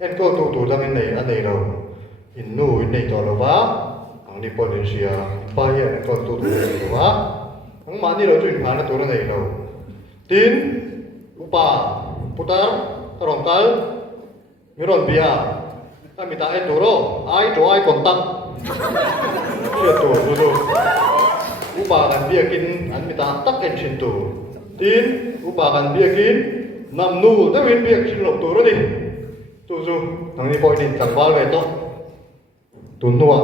Em kau tu dalam ini aneh lo. Inu ini tu lo ba. Ang di Indonesia. Pa ya em kau tu lo ba. Ang mani lo tu in mana tu orang lo. Tin. Upa. Putar. Rongkal. Miron biha. Kami tak doro. Ai tu ai kontak. Iya tu tu. Upa kan biakin an minta tak encin tu. Tin. Upa kan biakin. Nam nu tapi biakin lo tu ni. Tu nang ni poin tak bal beto. Tunua.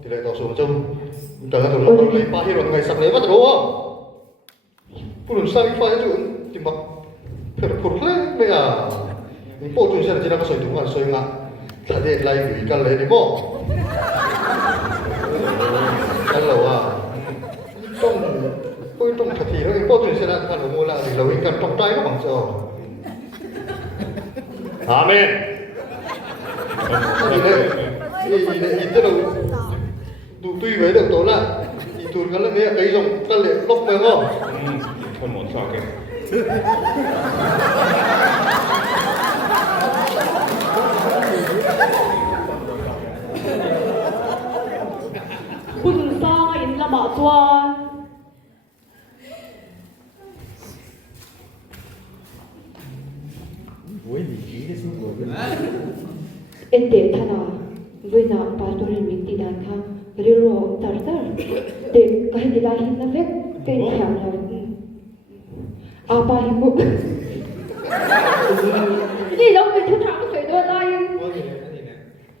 Tidak tahu semacam. Jangan tu kalau lagi pahir orang ngai sak lewat tu. Pulun sang ifa itu timbak. Perpurle mea. Ni po tu saya tidak kasih tuan saya ngak. Tadi lagi ikan lagi ni mo. Kalau trong thật thì nó có chuyện sẽ là thằng mua lại thì lâu ikan trong tay nó bằng sao. Amen. Itu đâu tuy với được tối lại thì tụi cái là nghe cái dòng cái lệ lốc phải không? không muốn sao cái Bùn sang in là bảo toàn. Em để thà nào với nào bà tôi lên mình đi đàn khang riro tar để cái đi lại hình là vết cái khảo là apa hình bụng đi đâu người thu thảo sợi đôi lại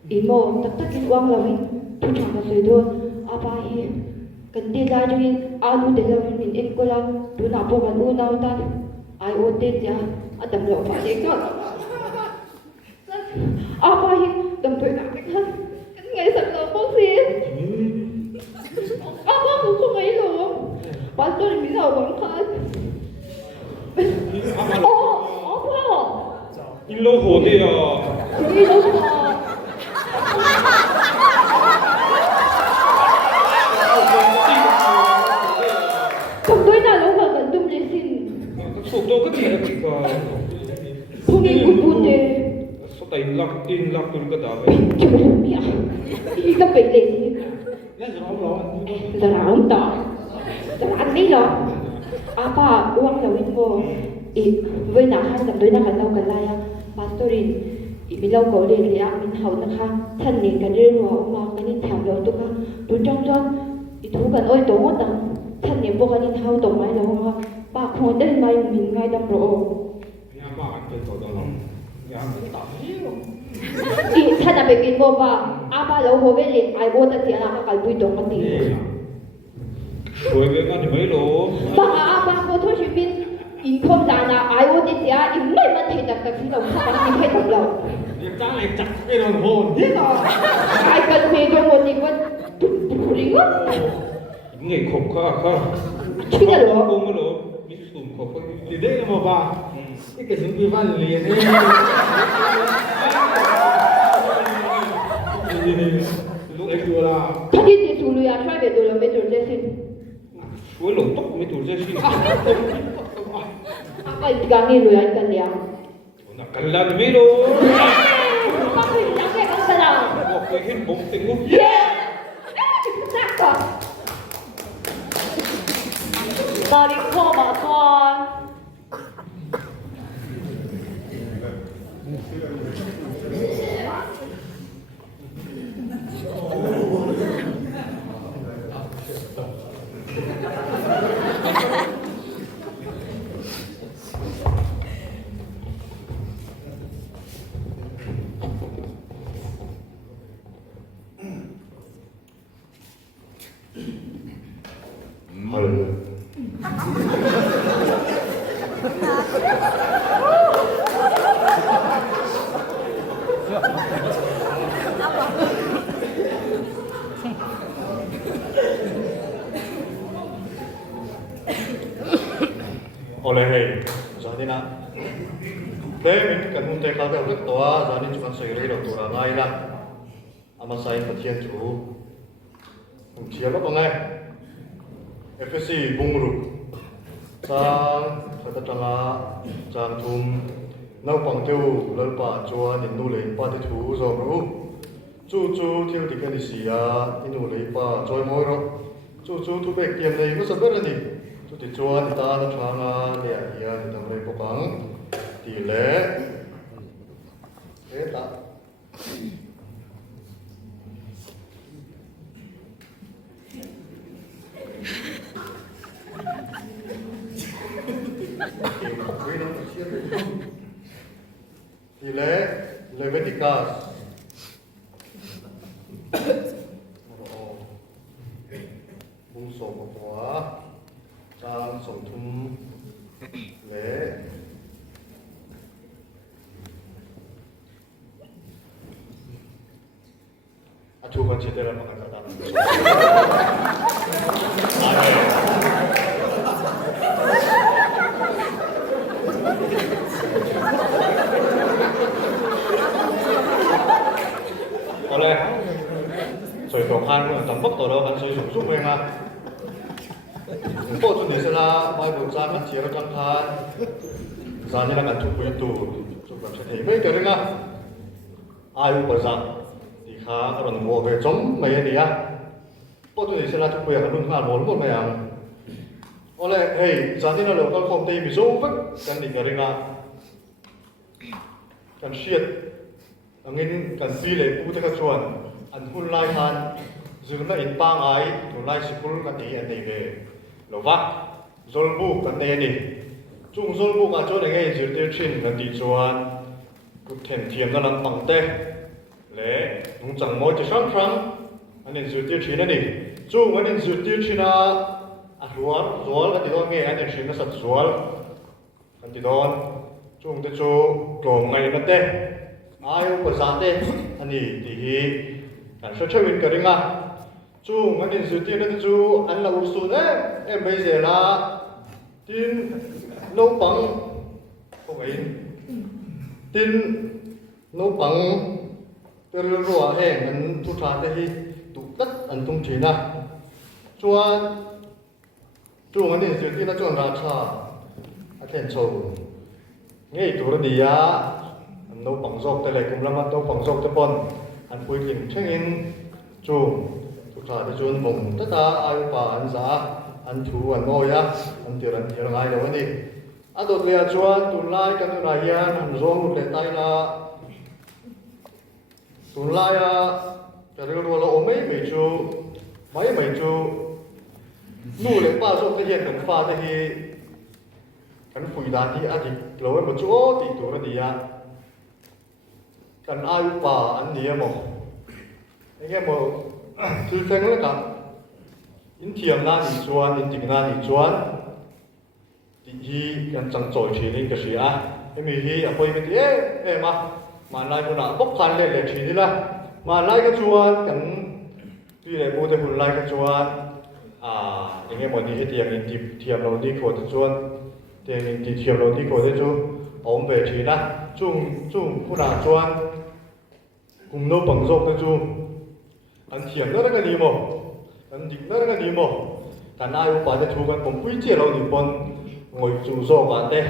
imo tất cái uang là mình thu thảo sợi đôi apa hình cần đi ra cho mình anu để là mình em cô là tu nào bộ cần u nào ta ai ô tên ya adam lo phải đấy cơ apa hình đầm tuổi nào cái ngày thật là bốc xí apa cũng không ấy rồi bạn tôi bị giàu bằng thật apa 일로 어디야 저기 저거 không tôi nào lúc nào gần tung lên xin 속도 끝이야 그러니까 không đi bút bút đi tay lắc tin lắc tuần cái đó Chú mẹ, ý cái bệnh gì? nhớ rồi rồi Giờ nào ông tỏ, giờ ăn mấy rồi? Apa uang lawin mo? Với nào hai tập đối nào cần lâu cần lai à? Pastorin, mình lâu cổ liền thì mình hậu nó khang, thân liền cái riêng của ông mà cái nên thảo lâu tôi khang, tôi trong thú cần ôi tố mất đằng, thân liền vô cái nên hậu tổng máy lâu mà, bà không đến mai mình ngay đâm rồi. nhà ba anh chơi tổ đó lòng nhà cũng tạm Thân là bị kinh vô bà, apa lâu vô về liền ai vô tất nhiên là cái bụi tổng mất đi. rồi cái thì mấy lỗ Bà apa vô thôi chỉ biết in không ra là ai vô tất nhiên in mấy vấn đề đặc biệt là không có gì hết được đâu. việc trang này chặt cái đồng hồn Thế nào? Ai cần về cho một thì vẫn đủ đi ngất. nghề khổ khá Chứ là lỗ. không có lỗ những sủng khổ thì đấy là mà bà cái sự vi văn liền ấy lúc ấy vừa là Thật đi thì chủ lùi à, xoay về tôi là mấy tuổi dễ xin. với lỗ tóc mấy tuổi dây xin Apa itu kami lùi anh cần liang. nó cần làm mấy lỗ Apa itu yang kayak apa lah? một cái hết bóng tình ngốc Yeah. Chắc rồi. Ta đi kho mà con. Oleh hei, jadi nak, mình cần muốn thấy khá theo rất toa, jadi chúng ta sẽ lấy đầu tổ là ngay là, ama sai phát hiện chủ, không chia lắm nghe, FSC bung rụt, sang phải tất là sang thùng, nấu bằng tiêu, lợn bà chua, nhìn nu lấy bà thì thú rồi rồi, chú theo thì cái gì à, nhìn nu lấy bà choi mồi rồi, chú thu bек tiệm này có sắp hết rồi chú thì chua thì ta nó chọn lẹ hiền thì thằng này cố gắng tỷ lệ thế ta tỷ lệ Leviticus bung sổ của quá sang sổ thum lễ thu con chỉ là một cái gì đó có lẽ rồi tổ hai người tầm bắc tổ đâu hắn xây dựng giúp mình à bộ tuần này sẽ là bài bộ ra mắt chia ra căng thẳng ra như là ngành chụp quyền tù chụp làm sẽ thấy mấy cái đó ai cũng bảo rằng thì khá các bạn mua về chống mấy cái gì á bộ tuần này sẽ là chụp quyền ở luôn ngàn bốn một mấy hàng có lẽ hey ra như là lâu các công ty bị dấu vết cái gì cái đó cái shit anh ấy cái phi lệ cụ thể các chuẩn anh hun lai han dừng lại in bang ai thu lai school cái gì anh ấy về lo vak zolbu kan nei ni chung zolbu ka chon nge zirte thin kan ti chuan ku them thiam na lam pang te le nung chang moi te sang sang anin zirte thin ani chung anin zirte thina a rual kan ti don nge anin thin na sat zual kan ti don chung te chu tlom ngai na te ayu pa za te ani ti hi kan sha chawin ka ringa chung anh dự tiên là chú anh là usul đấy em bây giờ là tin nấu bằng không ấy tin nấu bằng từ rùa hẹn anh thu thả cái tụ tất anh tung chỉ na chuan chung anh dự tiên là chuan ra cha anh thèn sầu nghe tụ là đi á đâu bằng dọc tới lại cùng làm đâu bằng dọc tới pon anh quay hình check in chung chụp ra thì chun bùng tất cả ai pa anh giá anh thu anh ngồi á anh tiền ngay đâu đi à đột liền chuan tụi lai cái này hiền anh rong một lên tay là tụi lai à cái điều đó là mấy chú nu lên ba số cái hiền cần pha thì cần phủi đàn thì anh thì lâu một chỗ thì tụi nó đi à cần ai pa anh đi mà anh em mà thứ thế nữa cả in thiam na ni chuan in ting na ni chuan ti hi kan chang choi thi ni ka sia emi hi appointment e ma lai ko na bok khan le thi ni la ma lai ka chuan kan ti le bo te hun lai ka chuan enge mo ni he tiang in ti thiam lo ni ko te chuan te in ti thiam lo ni ko te chu om ve thi na chung ku na chuan kum no bang jok te chu an thiam na ka ni mo anh định nói cái gì mà cả ai cũng phải thuกันผมคุยเจี๋ยเราหนึ่งคนงอยจูโซ่บาเต้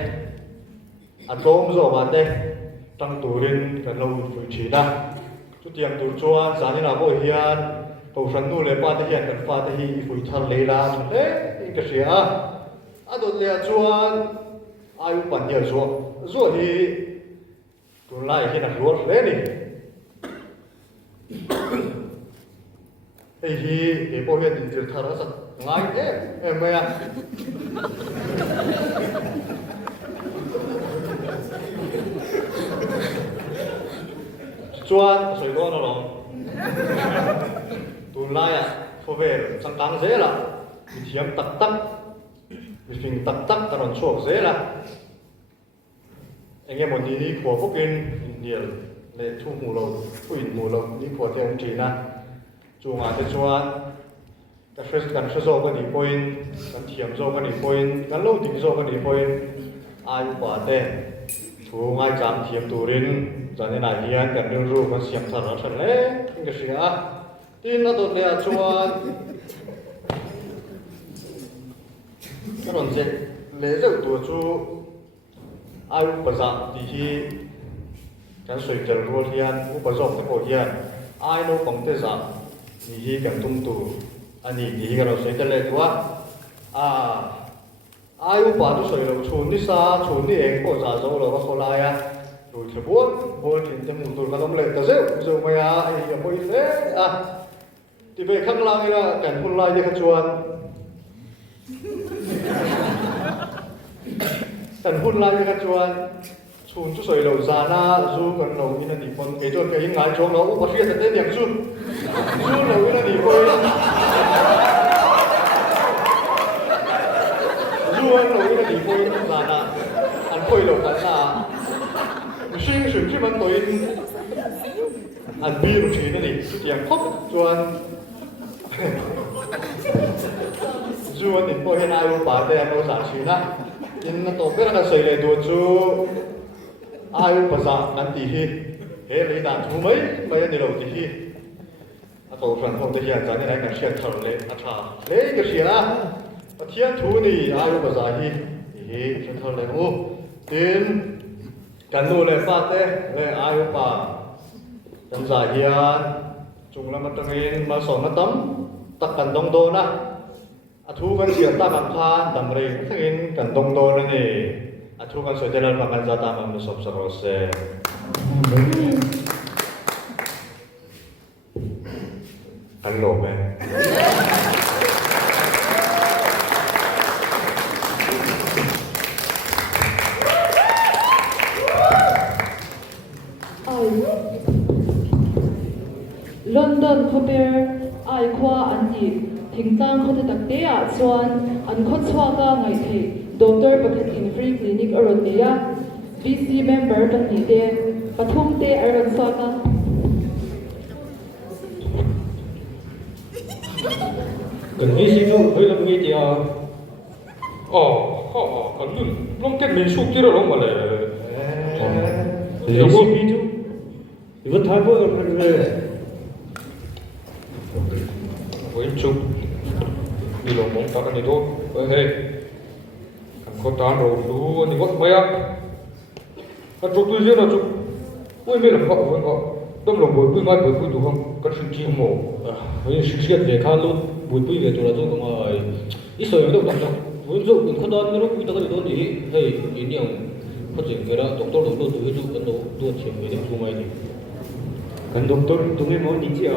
อัดโต้มโซ่บาเต้ตั้งตัวเรียนกันเราฝึกชีนะชุดเตรียมตัวชัวสารนี่นะพวกเฮียนตัวฉันนู่นเลยป้าเฮียนกันป้าที่ฝึกทันเลยละชุดเอ๊ะนี่ก็เสียตัวเลี้ยชัวอายุปัญญาชัวที่ตัวไล่ที่นักรวดเลยนี่ไอ้ฮีไอ้พวกเฮียดินจิตทารัสง่ายไม่อะชวนสวยก้อนหรอตุนไล่อะพวกเวรสังกังเสียละมีเทียมตักมีฟิงตักตลอดช่วงเสียละไอ้เงี้ยหมดนี้ขวบพวกกินเดียวเลยทุ่งหมูเราผู้หญิงหมูเรานี่ขวบเทียมจีนะจูงอาจจะชวนกันเฟสโซกันอีกpointกันเทียมโซกันอีกpointกันลู่ติ่งโซกันอีกpointอายุกว่าเต้ถูงอาจารย์เทียมตูรินจากในไหนเฮียนกันเรื่องรูปกันเสียงสารสันเล่นี่ก็เสียที่นั่นตัวเนี่ยชวนก็โดนเสกเลเซอร์ตัวจูอายุประสาทที่กันสวยจังรัวเฮียนอุปสรรคที่โอเฮียนอายุของเตซ่านี่กันตุ้มตูอันนี้นี่กันเราสวยจังเลยว่าอายุป่าตุสวยเราชนนี่ซาชนนี่เองก็จะโจเราก็คนลายดูเฉพาะบนถิ่นเต็มตัวกันต้องเล่นแต่เจ้าไม่ไอ้ยังไม่เล่ที่ไปข้างล่างนี่นะกันคนลายยังชวนกันคนลายยังชวนชนตุสวยเราซาน่าจูกันเราอินนี่คนเกจวนกันยังไงชวนเราอุปถัมภ์แต่เด็กจูเราอินนี่คนจูเราอินนี่คนซาน่าอันคุยเรากันน่ะไม่ใช่สิ่งที่มันตัวอินอันบีรุชีนั่นนี่เสียงครบชวนนี่พอเห็นอายุป่าแต่เราสาชีนะอินนั่นตัวเป็นอะไรเลยตัวจูอายุภาษานันทีฮีเฮลิดานทูไม่นี่เราทีฮีตัวฝรั่งพวกที่ยังจะนี่ไหนกันเชียร์ทะเลอาชาเลยก็เชียร์เทียนทูนี่อายุภาษาฮีเชียร์ทะเลโอ้ดินกันดูเลยป้าเต้เลยอายุป่ากันสายเฮียนจุงแล้วมาตั้งเองมาสอนมาตั้มตักกันตรงโดนะทูกันเชียร์ตากันพานตั้มเรงตั้งเองกันตรงโดนั่นเองAku kan sudah jalan makan zata makan sop serose. Kan lo me. London Cooper ai khoa an ti thing tang kho tak te a chuan an kho chwa ka ngai thei Doctor Pakhat in free clinic aron neya VC member pahnih te pathum te aron saka cần nghĩ gì đâu với làm nghĩ thì cần luôn long kết mình suốt chứ đâu mà lại nghĩ gì chứ thì vẫn thay với chung đi lòng mong ta cái này thôi hey có ta đồ đủ anh có mấy á anh chụp tôi riêng là chụp ui mẹ làm họ vẫn họ tâm lòng buổi mai buổi tụ không có sự chi mồ với sự kiện về khá luôn buổi bữa về tụi là tôi cũng hỏi ít số đâu đọc đâu ví dụ cũng không đón lúc ta có thể đón gì hay ý nhiều phát triển cái đó doctor đầu tư ví dụ cái đầu đua chuyện về đến chung ngày thì Kan doktor tungai mau ni chia.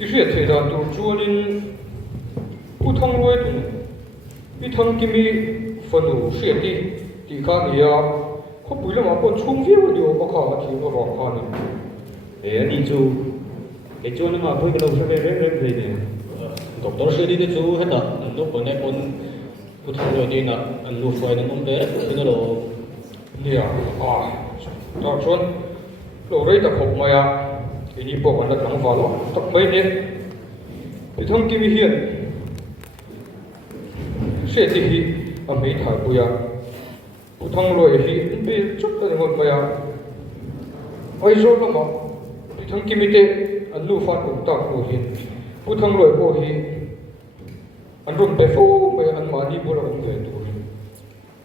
cái chuyện thời gian tụ chúa lên u thăng nuôi tụ u thăng kim mi phần đủ chuyện đi thì khác gì à có buổi là mà còn chung phiếu điều có khả thì có vọng khả này Eh ni chu. Ke chu na ma pui ka lo sa ve rem thei ne. doctor sẽ đi đến chỗ hết đó lúc còn này còn phụ thuộc rồi đi là anh lúc phải nó không té cái đó nè tao chuan lâu đây ta học mày à cái gì bộ anh đã thắng vào đó tập mấy nè thì thằng kim hiền sẽ thì mấy thằng bùi à phụ thằng rồi thì bị chút là một mày à ai rồi lắm mà thì thằng kim tê anh lưu phát cũng tao bùi hiền phụ thằng rồi bùi hiền anh run bê phô mày anh mà đi bùi là không về tụi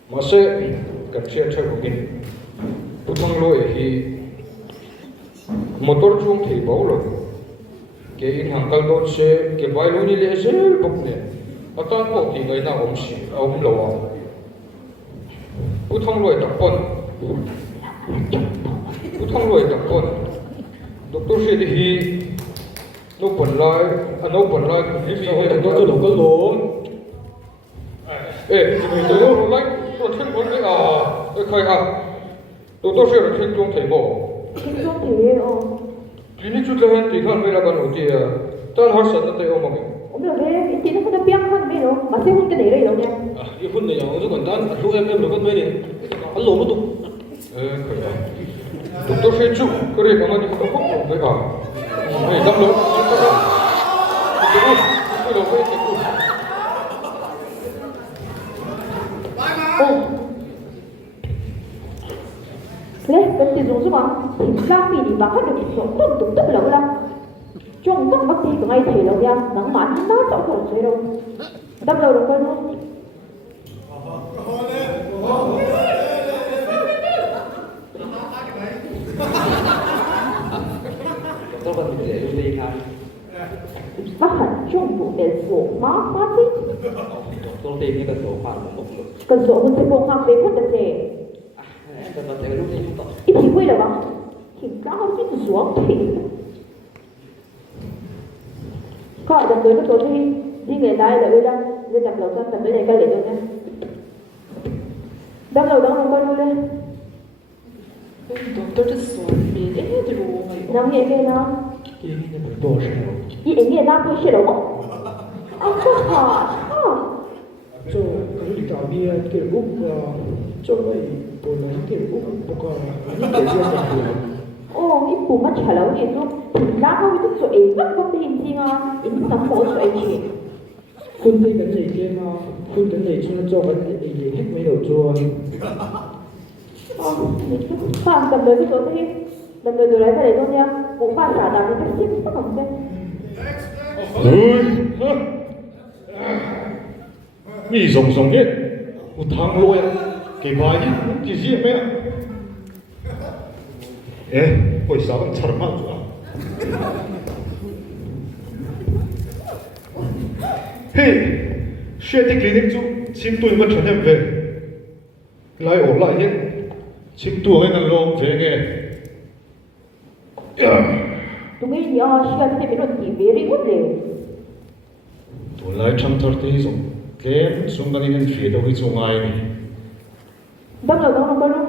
mà sẽ gặp chuyện chơi của mình phụ thằng rồi thì motor chung thì bảo rồi cái in hàng cao đốt xe cái vài lối đi lẽ dễ bốc nè ở ta có thì người nào ông xí ông lò phụ thằng rồi tập con phụ thằng rồi tập con doctor sẽ thì nó bẩn lại cũng đi rồi doctor cứ đủ cái lỗ ê tôi nó lại tôi thấy con đấy à cái khai à doctor sẽ là thấy chung thấy bảo Kinh doanh thì ini juga yang tinggal melakukan uji ya. Tan harus ada teh omong. Ông là về cái tiền nó không biết hơn mấy đâu mà xem cái đấy đâu nha. cái phần này nó còn tan lúc em được con mấy này hắn lỗ nó tụ Kaya. Doktor saya cuk, kore kamu di kota kok mereka. Dam lo. Itu lo kaya itu. Lấy cái tiền dùng mà thì sang mình đi bán được số tụt tụt lâu lắm. Trong các bác sĩ của ngay thầy đâu nha, nắng mát nó chỗ chỗ chơi đâu. Đâm đầu được coi luôn. doctor còn bị để đi khai Bác hẳn trong bộ để số má thế. doctor tìm cái số khoản một lực Cần số mình sẽ cùng học về khuất đặc thể. em cần phải lúc đi chúng ta Ít thì quay được không? Thì cao hơn cái xuống thì. Có đồng tới cái số thì đi nghề này là bây giờ lên đặt lầu sang tầm tới này cái để cho nha. Đâm đầu đâu coi luôn lên. doktor så blir det då Nắm nghề kia nào. cái này phải to sao Ý nghề nào tôi sẽ đâu không? Ông có hả? Cho cái đi cả bia cái úp cho vậy tôi nói cái úp một cái cái gì đó. Ồ, ít bù mắt trả lời gì thôi. Đã không biết số ấy rất không tin gì mà. Ít tấm bộ số ấy chỉ. Kun thấy cái gì kia mà kun cái này cho cái gì hết mấy đầu cho. Phạm cầm lấy cái số thì lần người lấy cái đấy thôi nha. Cũng phải trả đàm cái chiếc sắc hồng đây. Ni rong rong hết. U thang lôi cái bài gì cái gì vậy? Ôi sao vẫn chả mặc nữa? Hey, xe đi clinic chú, chim tôi vẫn chẳng nhận về. Lại ổn lại hết, chim tôi hay là lông về nghe. Tụi nghĩ gì xe thì phải nói gì về đi mất rồi. Tôi lại chăm thở thế rồi, kém xuống cái này phía đâu cái chỗ ngay này. Đâm đầu đâu coi luôn.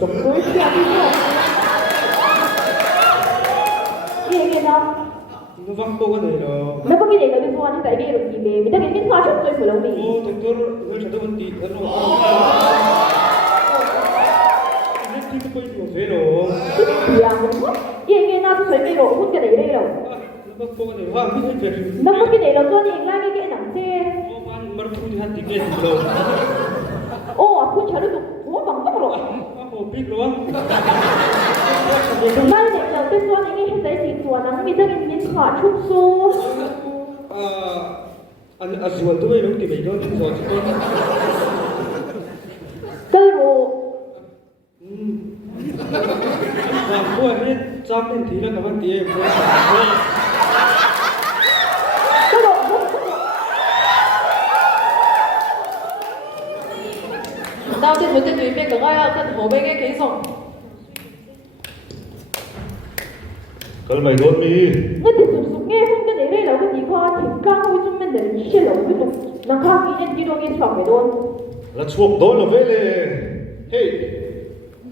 Tổng cuối xe đi thôi. Nghe nào. Nó vắng cô cái này là. Nó có cái gì là bên ngoài như tại vì được gì về, vì ta biết hoa chút rồi phải lâu vì. Doktor, tôi sẽ tôi đi cái nó. Nên thì tôi phải về rồi. Thì à không mất. Nghe nào tôi phải rồi hút cái này đây rồi. Nó cô cái này vắng biết hết rồi. Nó có cái này là tôi nhìn lại cái nặng xe. Mà nó không hát tiếng gì đâu. Ồ, tôi trả được quá bằng tốc rồi. Ồ, biết rồi. Chúng ta để đầu tiên cho những cái thấy gì của nó mình thấy những quả chút xu. anh azual tu ấy nó thì mình đó chúng rồi chứ Cái bộ làm cô ấy chăm lên thì là các bạn tiền cái bộ Tao thì muốn tên bên cái ai cần hổ bên cái kế xong. cái mày đốt đi nó thì sụp sụp nghe không cái đấy đây là cái gì khoa thì cao với chúng mình để xe lẩu cái tục nó khác cái em đi đâu nghe chọc phải luôn là chuộc đôi là về lên hey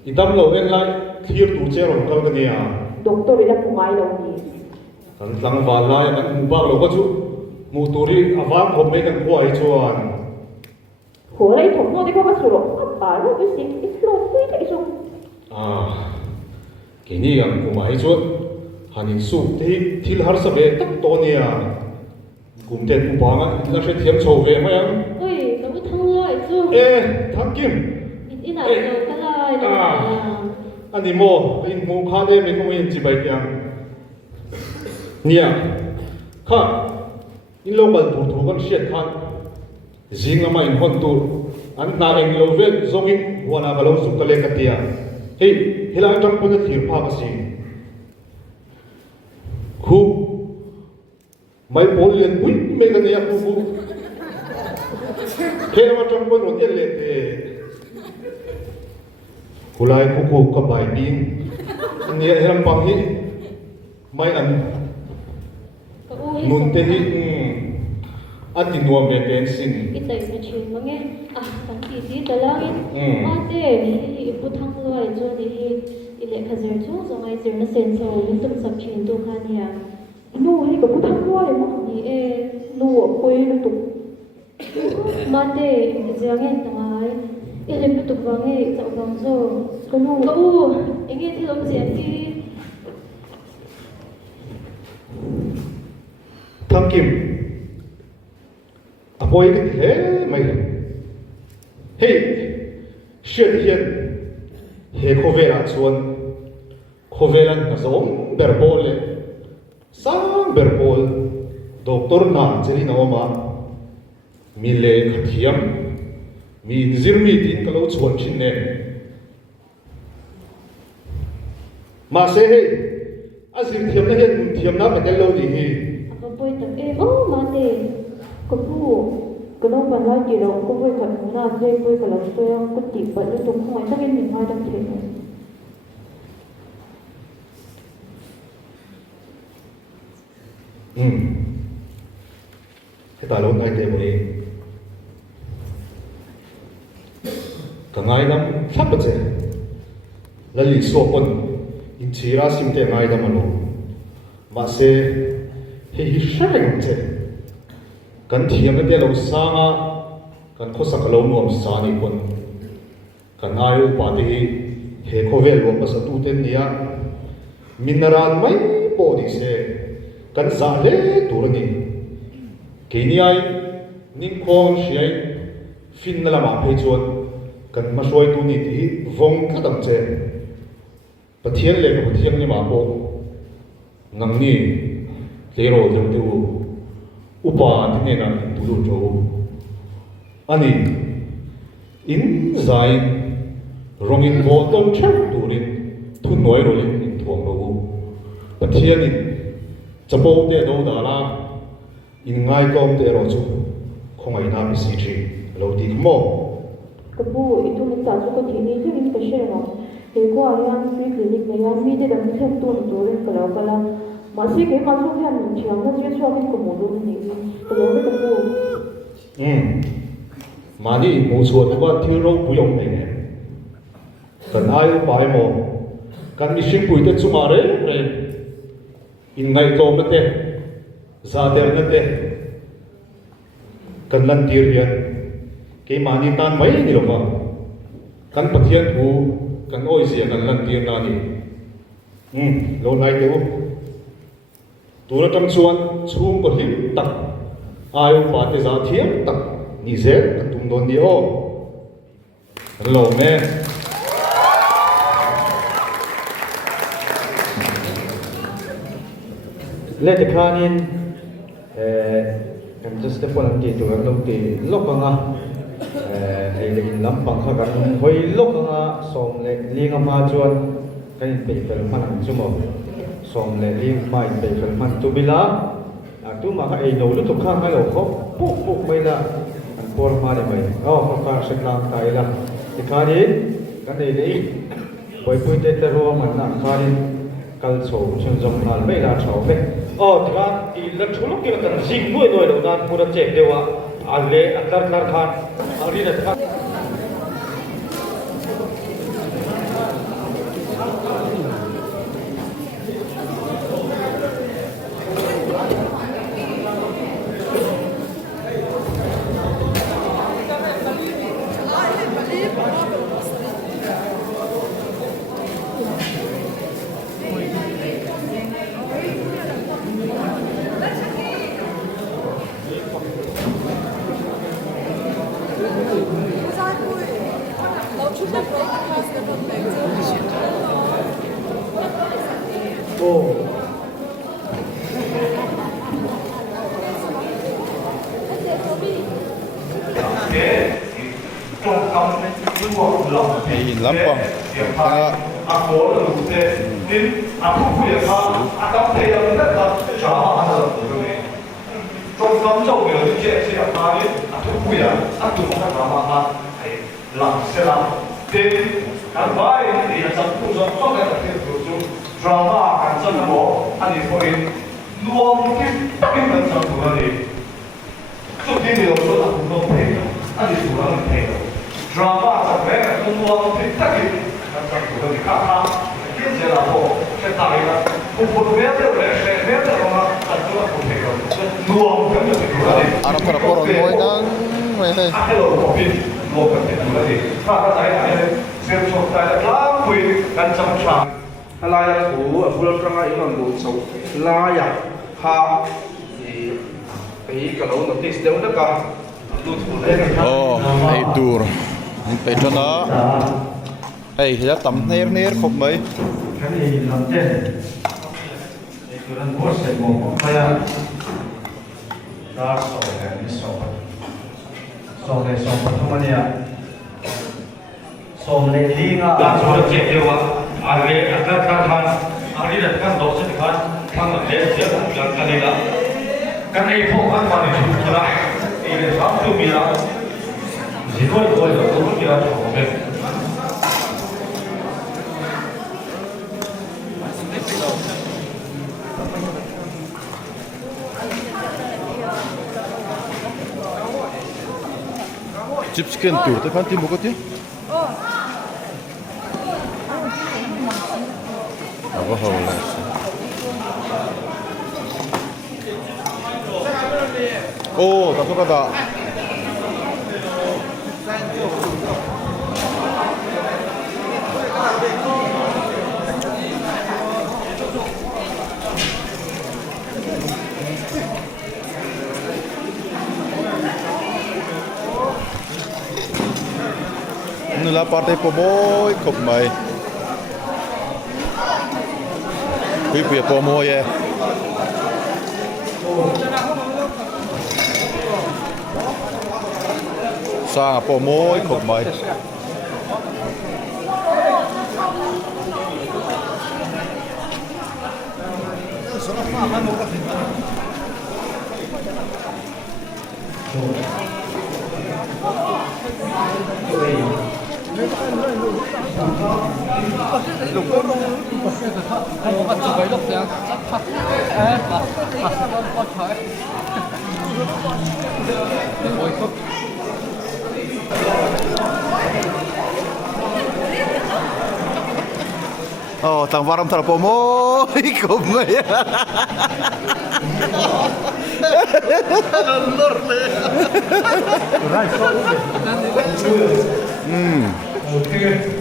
đi đâm lâu em lại thiêu tủ che rồi cái này à đúng tôi đấy là không ai đâu gì thằng thằng vào lại anh mua bao lâu có chú mua tủ đi à vang hôm mấy thằng quay chuan hồi đấy thống nó đi có cái sổ lỗ bà nó cái gì cái lỗ phi thế xong à cái này anh cũng hay chuan hành su thì har sa về tóc to nia cũng tên cũng bằng á là sẽ thiếm sầu về mấy anh ơi nó có thăng lại chứ ê thằng kim ít nào đâu cái lại anh đi mua khá đấy mình không yên chỉ bài tiếng nia khá in lâu gần thủ thủ con xiết khăn riêng là mày hôn tu anh ta anh lâu về giống in hoa na lâu giúp cái cái tia hey hey là trong quân thiệp phá cái gì khu mấy bố liền bụi mấy cái này khu thế mà trong quân một tiền liền thì khu lại khu có bài tin anh ấy làm bằng hết mấy anh muốn tên anh đi nuông về tên xin cái tay nó chuyện mà nghe à thằng tí ta lang à thế thì bút thăng lại cho thì lệ khởi giờ chú rồi ngay giờ nó sen sầu những tâm sập chuyện tôi khan nha nu hay có bút thăng lại mà thì nu quay nu tục mà thế giờ nghe thằng ai lệ bút tục vang nghe dạo vang rồi có nu anh nghe thì làm gì thì thằng kim à bôi cái thế mày hey chuyện hiện he khô về là chuan khô về là nó giống berbol lệ sang berbol doctor na chỉ nó mà mi lệ khát hiếm mi zir mi tin cái lâu chuan chín nè mà sẽ hey à zir thiếm nó hiện thiếm nó phải cái lâu gì hi à bôi tập em mà thế có bu cái nó bạn nói gì đâu có vui thật cũng là dây vui cả là tôi có tìm vậy nó cũng không ai chắc em mình nói đang thế cái tài lộn này thì mới cả ngày năm phát được chứ là lý số con in chỉ ra sim tiền ngày năm mà luôn mà sẽ hi sát được chứ kan thiam na te lo sanga kan khosa ka lo nuam sa ni kon kan ayu pa te hi he khovel lo pa sa tu ten nia minaran mai po di se kan za le tur ni ke ni ai nin khong shiai fin na lama phei chuan kan ma soi tu ni ti vong ka dam che pathian le ko pathian ni ma po nang ni le ro le tu upa thì nên là tụi lùn châu anh in dài rong in vô đông chắc tụi in thun nói rồi in thuồng đâu bất thiên in chập bầu để đâu đã là in ngay công để rồi chú không ai làm gì chứ lâu đi mò cái bu itu mình tạo cho cái gì này chứ mình phải share mà thì qua yang free clinic này yang mi để làm thêm tuần rồi cái là mà sẽ cái mà không phải mình chỉ là cái cho mình có một đôi này cái đó cái bu mà đi mua chuột thì qua thiếu rau bùi ông này nè cần ai cũng bài mò cần đi xin bùi tết chung mà đấy in ngày tôm nó tê ra đèn nó tê cần lần tiền hiện cái mà đi tan mấy nhiều mà cần bật thiên thủ cần ôi gì cần lần tiền là gì lâu nay đâu tụi nó trong chuan chung có hiểm tắc ai cũng phải để ra thiếm tắc ni dễ cần tung đồn đi ô lâu nghe lệ thực hành kan just te pon ti tu lo ti lok anga ei le in lam pang kha kan hoi lok anga som le linga ma chuan kan pe pel man ang chumo som le ling mai pe pel man tu bila tu ma ka ei no lu tu kha ka lo ko puk mai la an por ma le mai ko ka se lang tai la ti kha ni kan ei le poi te ro man na kha ni kal chho chung jom nal mai la chho me tha i la thuluk ki kan jing noi noi lo nan pura chek dewa alle andar kar khan ari na kha in lam pang aku lalu tu, ni aku punya kan, aku punya yang nak kan, cara mana tu ni. Trong năm châu người đi chơi sẽ là đi, aku punya, aku makan lama kan, lang selam, then kan baik dia satu contoh yang kita tu drama kan semua, ani poin luang kita macam tu ni. So dia tu aku nak pay, ani tu orang pay. Drama sampai luang kita macam tu ni kata, kita lah kita lah, bukan beda beda orang tu aku pay. Luang kan tu ni. Arab para poron moi nang mai he Hello, kopi, luang kan tu ni. Kalau saya ada sensor saya lang kui kan macam alaya ku apurang kanga iman bu chau laya ha i pe kalau notice deu na ka lu thu le ei tur in pe chona ei ya tam ner khop mai kan ni lam te e turan bo se mo kaya da so le thumania som le linga dah sudah cek dewa. Agak agak kan, hari dah kan dosen kan, kan dia jangan kali lah. Kan ibu kan mana itu lah, ini satu bila, jika itu tu bila cukup. chips ken tur te kan ti mo ko ti aba hawla tak suka tak nila partai pomoy kop mai pipi pomoy sang pomoy kop mai oh tang varam tar pomoy kop mai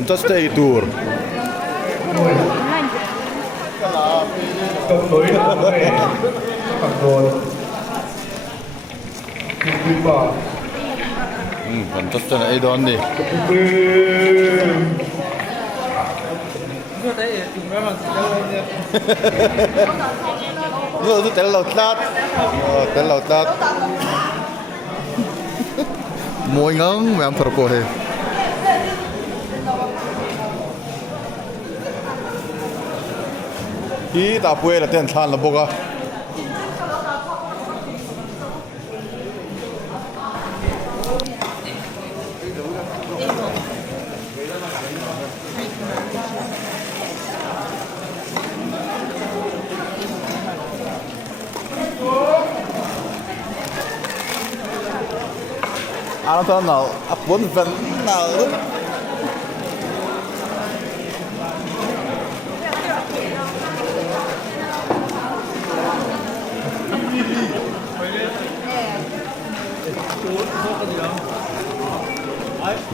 just stay tour fantastic na idon ni no tu tel laut lat mồi ngang mẹ em thật cô he ý ta quê là tên than là boga anh ta nào ấp bốn phần nào lúc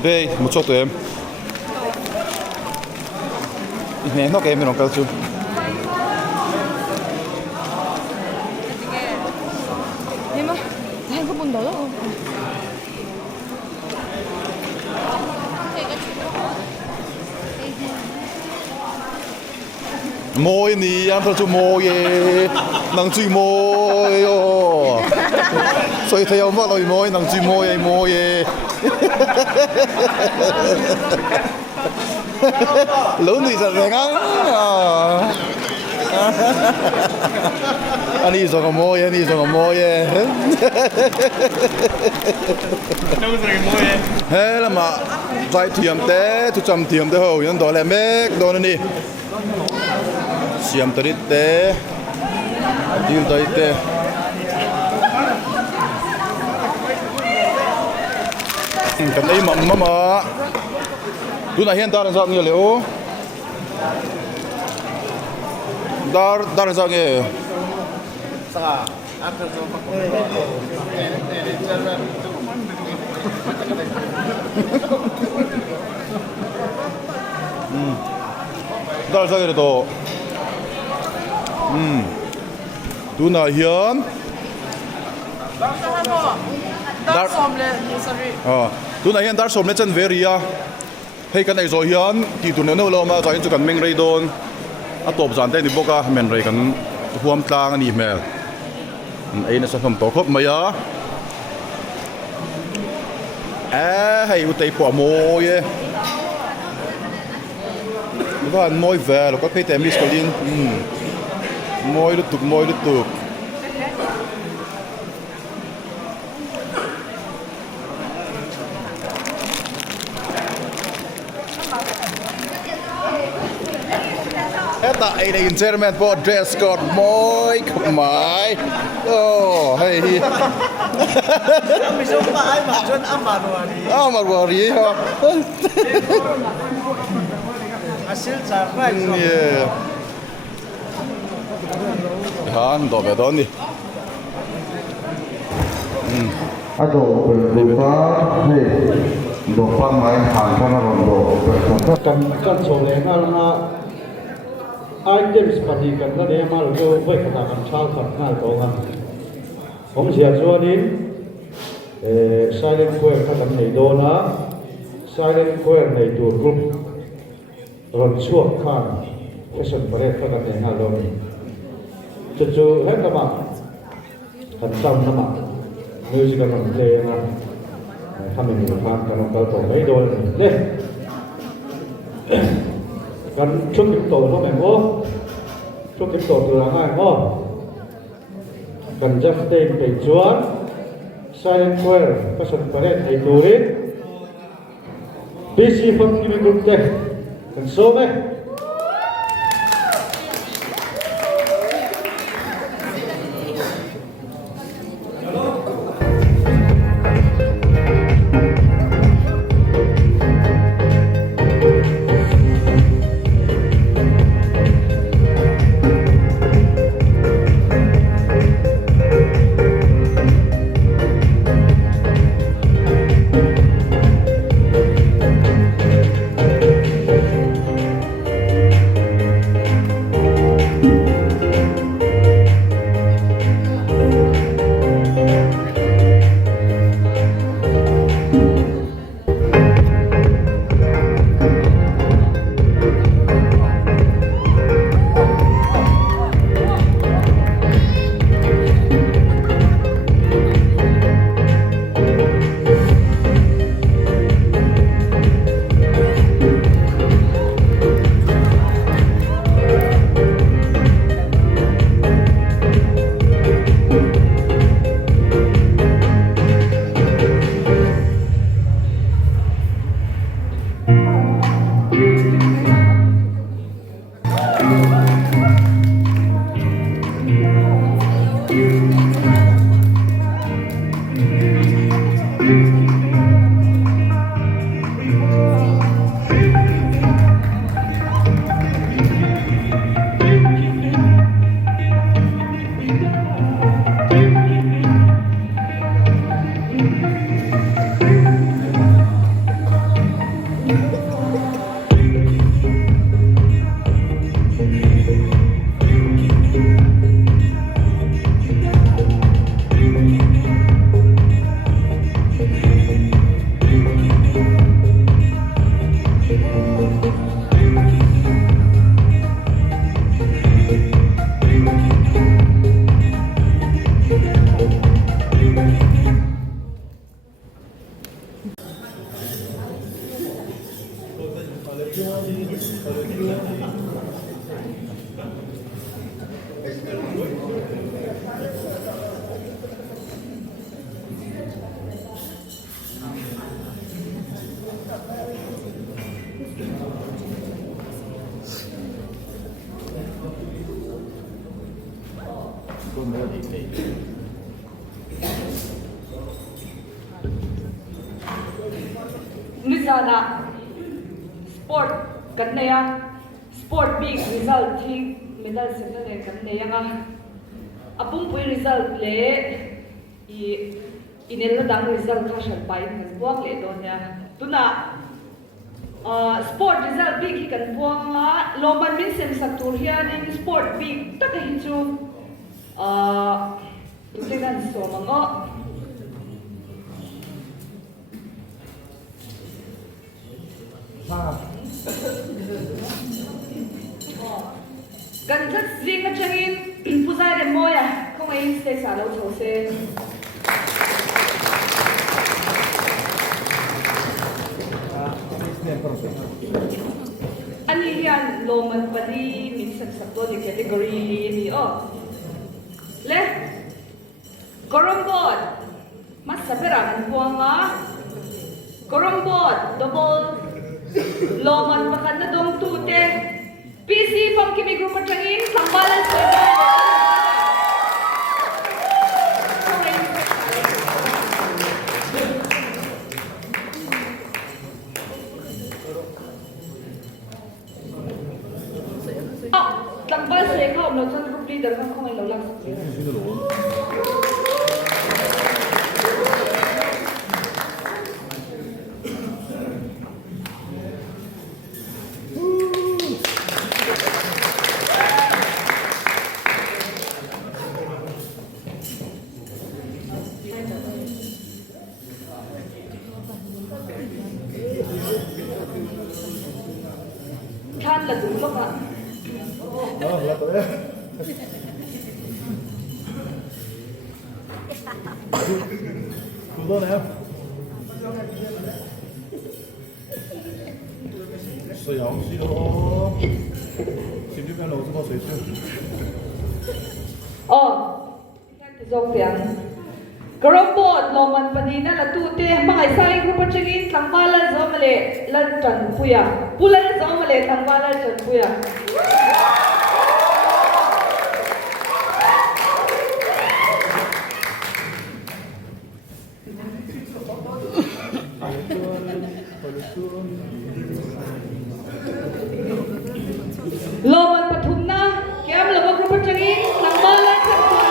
đây một chút tụi em nè nó kèm mình cao su môi nì ăn thôi chú môi nằng chui môi ô所以睇有乜類môi nằng chui môi môi lớn thì thật ngang anh đi rồi môi anh đi rồi môi thế là mà vậy thiểm té tôi chăm thiểm té hầu nhân đó là mét đó này siam tới té điên tới té cái này mà tu na hian dar sang nge leo dar sang nge sa after dar sang nge to tu na hian dar som le sorry tu na hian dar som le chan veria hei kan ei zo hian ti tu no lo ma zain chu kan meng rei don a top zan te ni boka men rei kan huam tlang ani mel ei na sa thom to khop maya hei u tei po mo ye van moi ver ko pe te mis kolin moi lu tuk Eta ladies and gentlemen på dress code moi mai hey mi so pa ai ma chon amar wari ha asil char pai yeah han do be doni ado pe pa hey do pa mai han kana ro do kan so le na items pati kan la de mal go vai kata kan chal khat na to kan hom sia chuanin silent choir kha kan nei do na silent choir nei tur group ron chuak khan fashion parade kha kan nei na lo ni chu he na ma kan sam na ma music kan play na khamin ni khan kan kal to nei do leกันชุดกิมโตเท่าไหร่ก็ชุดกิมโตตัวง่ายก็กันจะเต้นไปจวนไซน์ควร์ก็สนประเด็นให้ดูริดีซีฟังที่มีกลุ่มเต้กันโซ่ไหม Mizana sport kan na ya sport big result thi medal sem na kan na ya nga apung pui result le I inel dang result kha shan pai kan buang le don ya tuna sport result big hi kan buang la loman min sem satur hian in sport big tak hi chu tutenan so mango gần rất riêng ở trong in phụ gia đến môi à không ai sẽ xả lâu thấu xe anh hiền lô mình và đi mình sắp sắp tôi thì category đi ở lẽ Korombot mas sapera kan buang nga Korombot double loman makan na dong tute PC from kimi group atangin sambalan server tambal saya kau no chan group leader kan kau lo lang sakit kan là đúng lúc ạ. Là tới. Đúng rồi em.水有水咯，食啲咩路先攞水先。Dòng tiếng Keropot loman panina la tute mga isang grupo chingin tangwala zo mali lan chan puya pulan zo mali tangwala chan puya loman pathumna kiam laba grupo chingin tangwala chan puya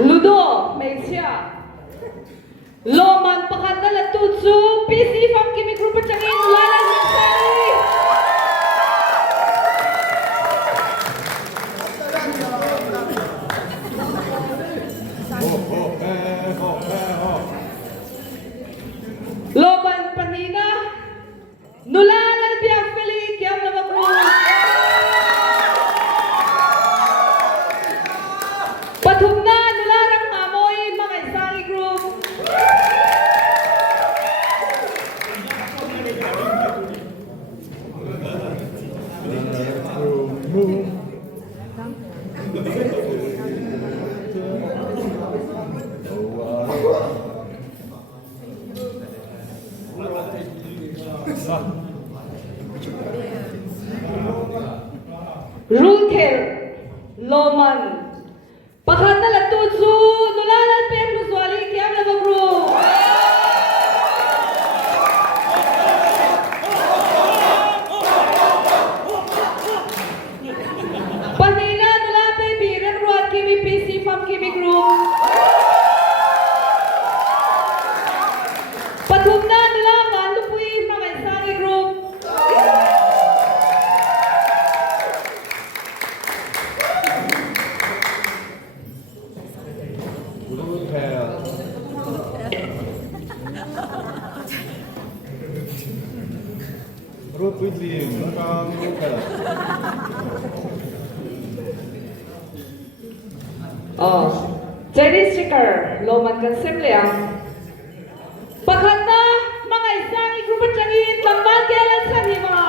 Ludo, Meisia. Loman pakanda la tutsu, PC from kimi grupo changin lala nisari. Loman panina, nulala biak peli kiam na magru. Pathumna nularang amoy mga isang group. Rulker, Loman, pakanda la tutsu, nulala pem nuzwali kiam na bagru. Panina nula pe biren ruat kimi PC from kimi group. Pathumna nula ngalupui mga isang group. Puidlim, nakang kaya. Oh, Chinese sticker, loman kan semliang. Pagkat na mga isang grupo tiyangin, lamban kailan sa lima.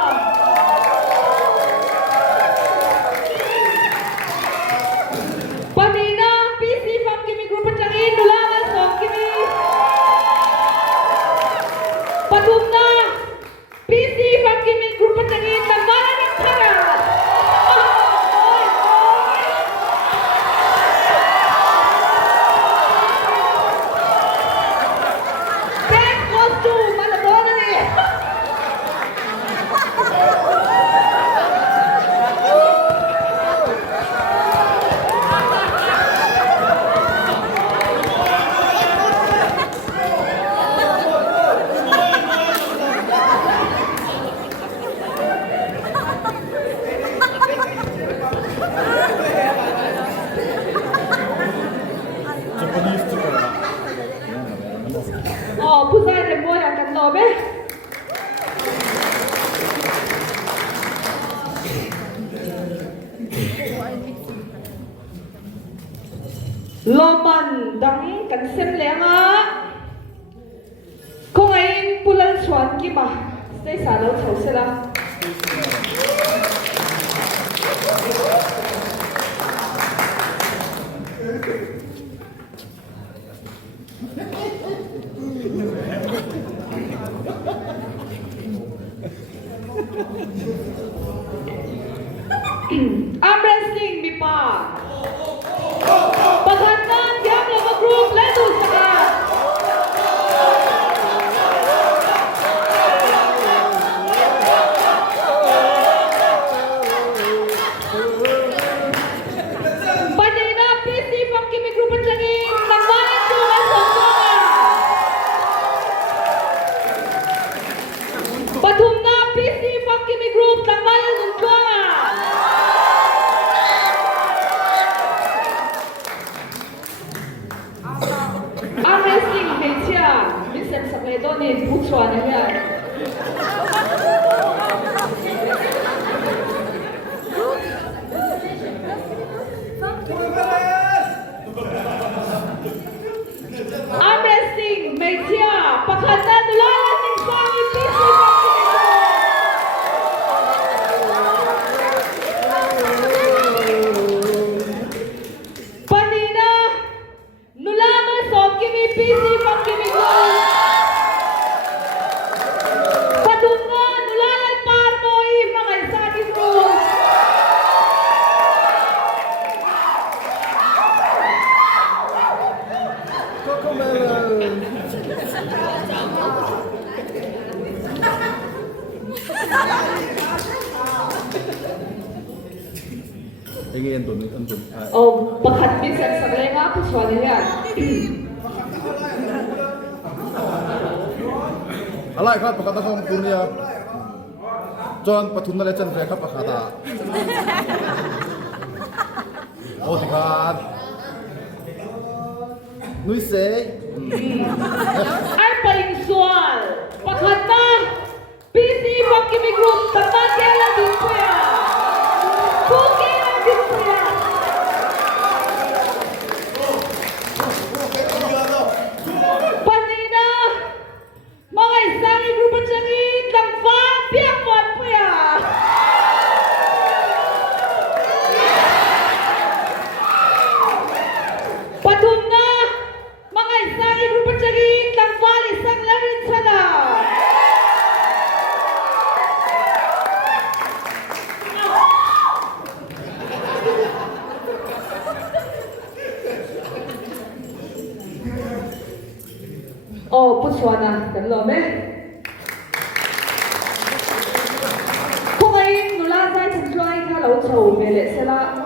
Panina, PC from kimi grupo tiyangin, nulaman so kimi. Patumna, PC from kimi grupo tiyangin, lamban ang tara. Japanese sticker. Oh, pusay na mo yung kanlobe. Loman dang kansen lenga. Kung ay pulan swan kiba, stay salo chaw sila. Arm wrestling mipa. Paghantan yang lama group ledu saka. Panina PC from kimi group tiyangin, nagmanan tuwan sa tuwan. Patumna PC from kimi group, nagmanan sa tuwan. Arm wrestling media, minsan sa Macedonia, butsuan niya. Arm wrestling media, pagkata nulalan ng sangit PC Panina, nulaman so kimi PC from kimi go. Patunga, nulalan par mo mga isagin mo. Ingin andun. Oh, pagkat minsan sa nga puswan niya. Alay kan pakata kong punya. John patuna lechan veka pakata. Oh dikan. Nui se. Ay paling sual. Pagkat na PC from kimi group, tama kailan din ko yan. Kung kailan din ko yan. Panina, mga isang grupo tiyangin, lampan, piyangwan po yan. Patumna, mga isang grupo tiyangin, lampan, isang larin sana. Oh, puswana, kanlom eh. Kung ngayon nula sa tsuay ka lau chow mele sila.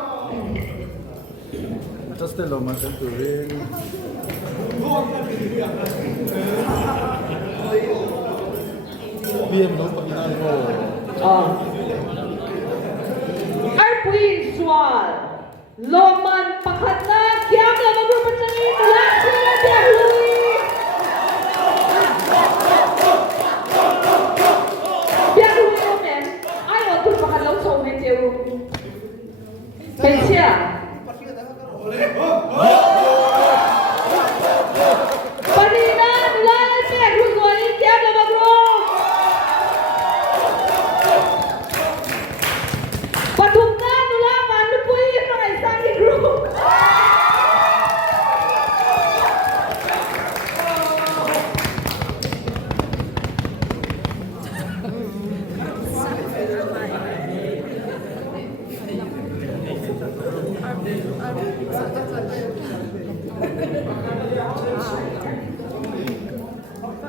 Just the loman turin. PM no pakinan mo. Oh. Ay puin swal. Loman pakatna kiam la magrupa tiyangin nula sila diahui. Diahui omen.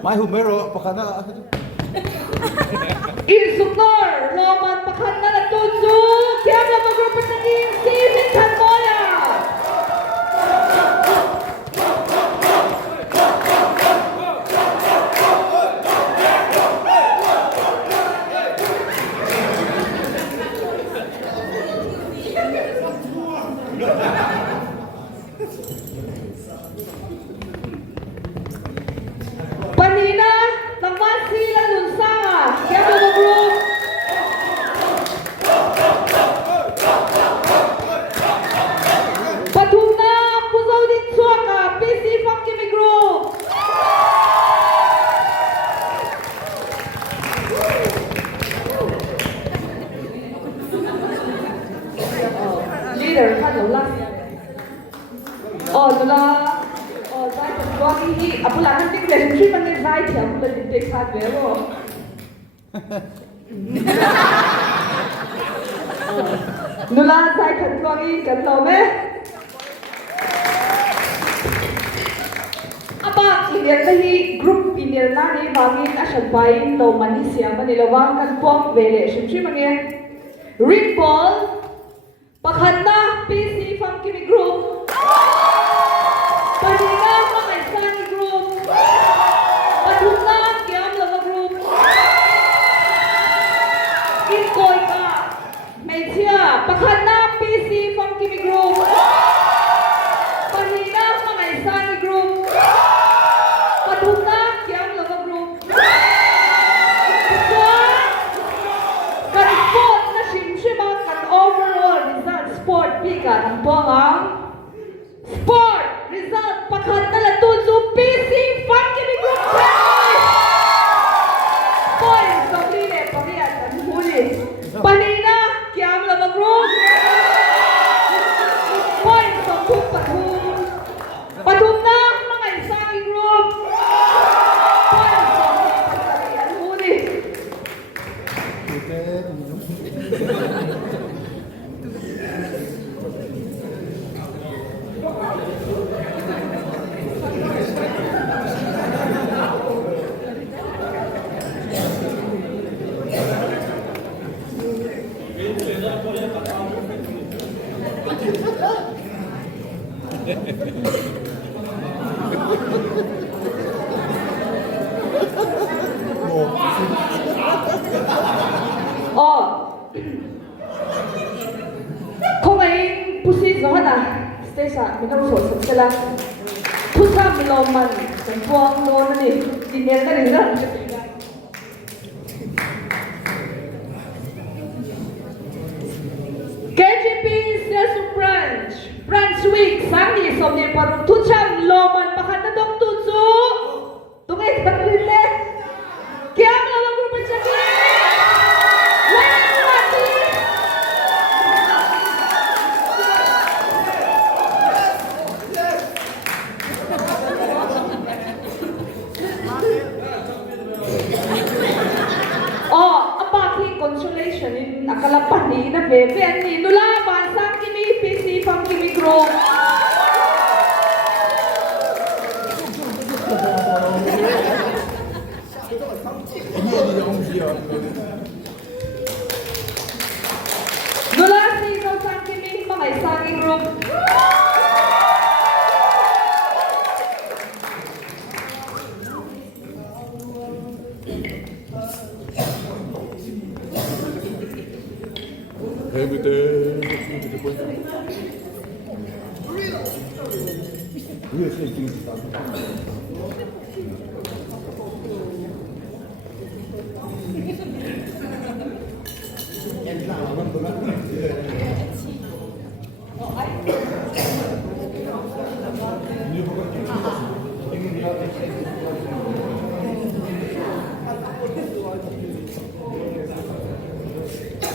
mai humero pakana Instruktor Roman pakanda na tunso kaya na magrupo sa team si Mintan Moya. Panina naman sila nun sa kaya na magrupo. Thumna puzaw din suaka PC Funky Group. Leader kan lo lang. Oh nula oh dai ko ni apula kan tik le shi man ne dai cha apula din tek khat be lo. Nula dai kan ko ni kan lo me. Abang Indian tahi group Indian na ni bangin asan bain lo Malaysia manilawang kan pom vele shimshi mange Rickball pakhanda PC Funky Group Panina mga isang group Thumna Kiam Lava Group Inkoy ka Media pakhanda PC Funky Group Panina mga isang group Thumna Kiam Lava Group kan sport na simsima kan overall result sport pika ng tuangang sport result pakhanda la tunso PC Funky Group points pagline pagyan kan huli Panina Kiam Lava Group points pagkuk Thumna mga isang group points pagkalian huli Oh, kung ay pusis no na, stay sa mitang so sila. Pusa miloman, kan puang no na ni, dinner na rin lang. KGP Sales Branch Week, Sunday, somni parang tutsam loman pakatadok tutsu. Tungay tatlile. Kaya mo lang grupo sa consolation in akalapan ni na bebe ni nula bansa kini PC Funky Group nula si sang kini mga isang group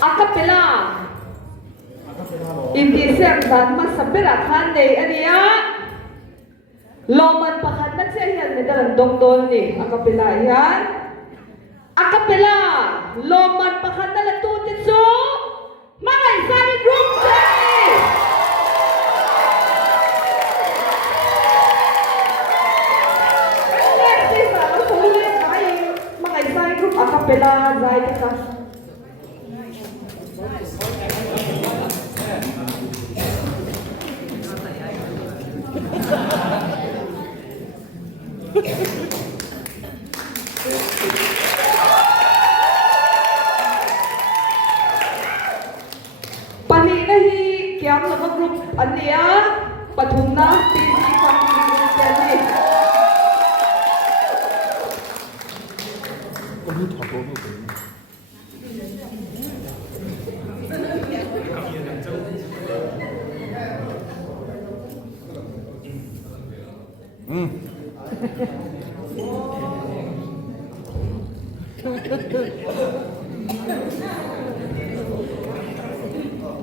Akapela Hindi dan mas sabirakan ni aniya loman pakat nagsayan ni dalang dongdon ni akapela yan akapela loman pakat na latutin so mga isang group day next is pela zai te ka pani na hi kiam lama group ania pathumna PC family group chani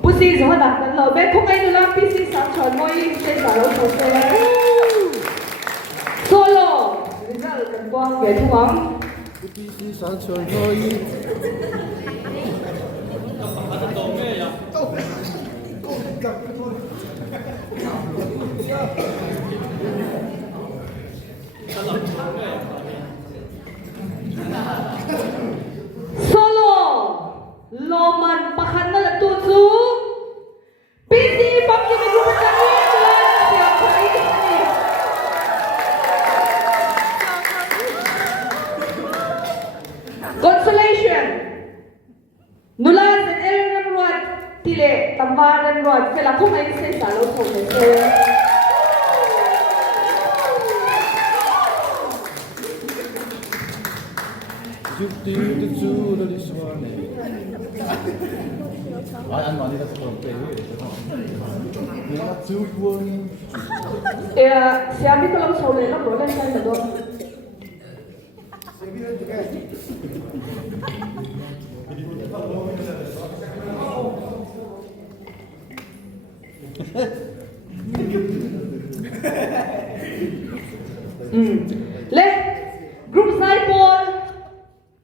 Pusi zo na kan lo be khong ai nu la PC sa chon moi se sa lo so se solo result kan bong ge thuang solo loman pakhan na la tu chu PC pamki me group ta ni la se khoi ni consolation nula sen el ram tile tambaran rod se la khong ai se sa lo so se Anh mà đi ra trường kể siami ko lang so le lang ro lan sai do le group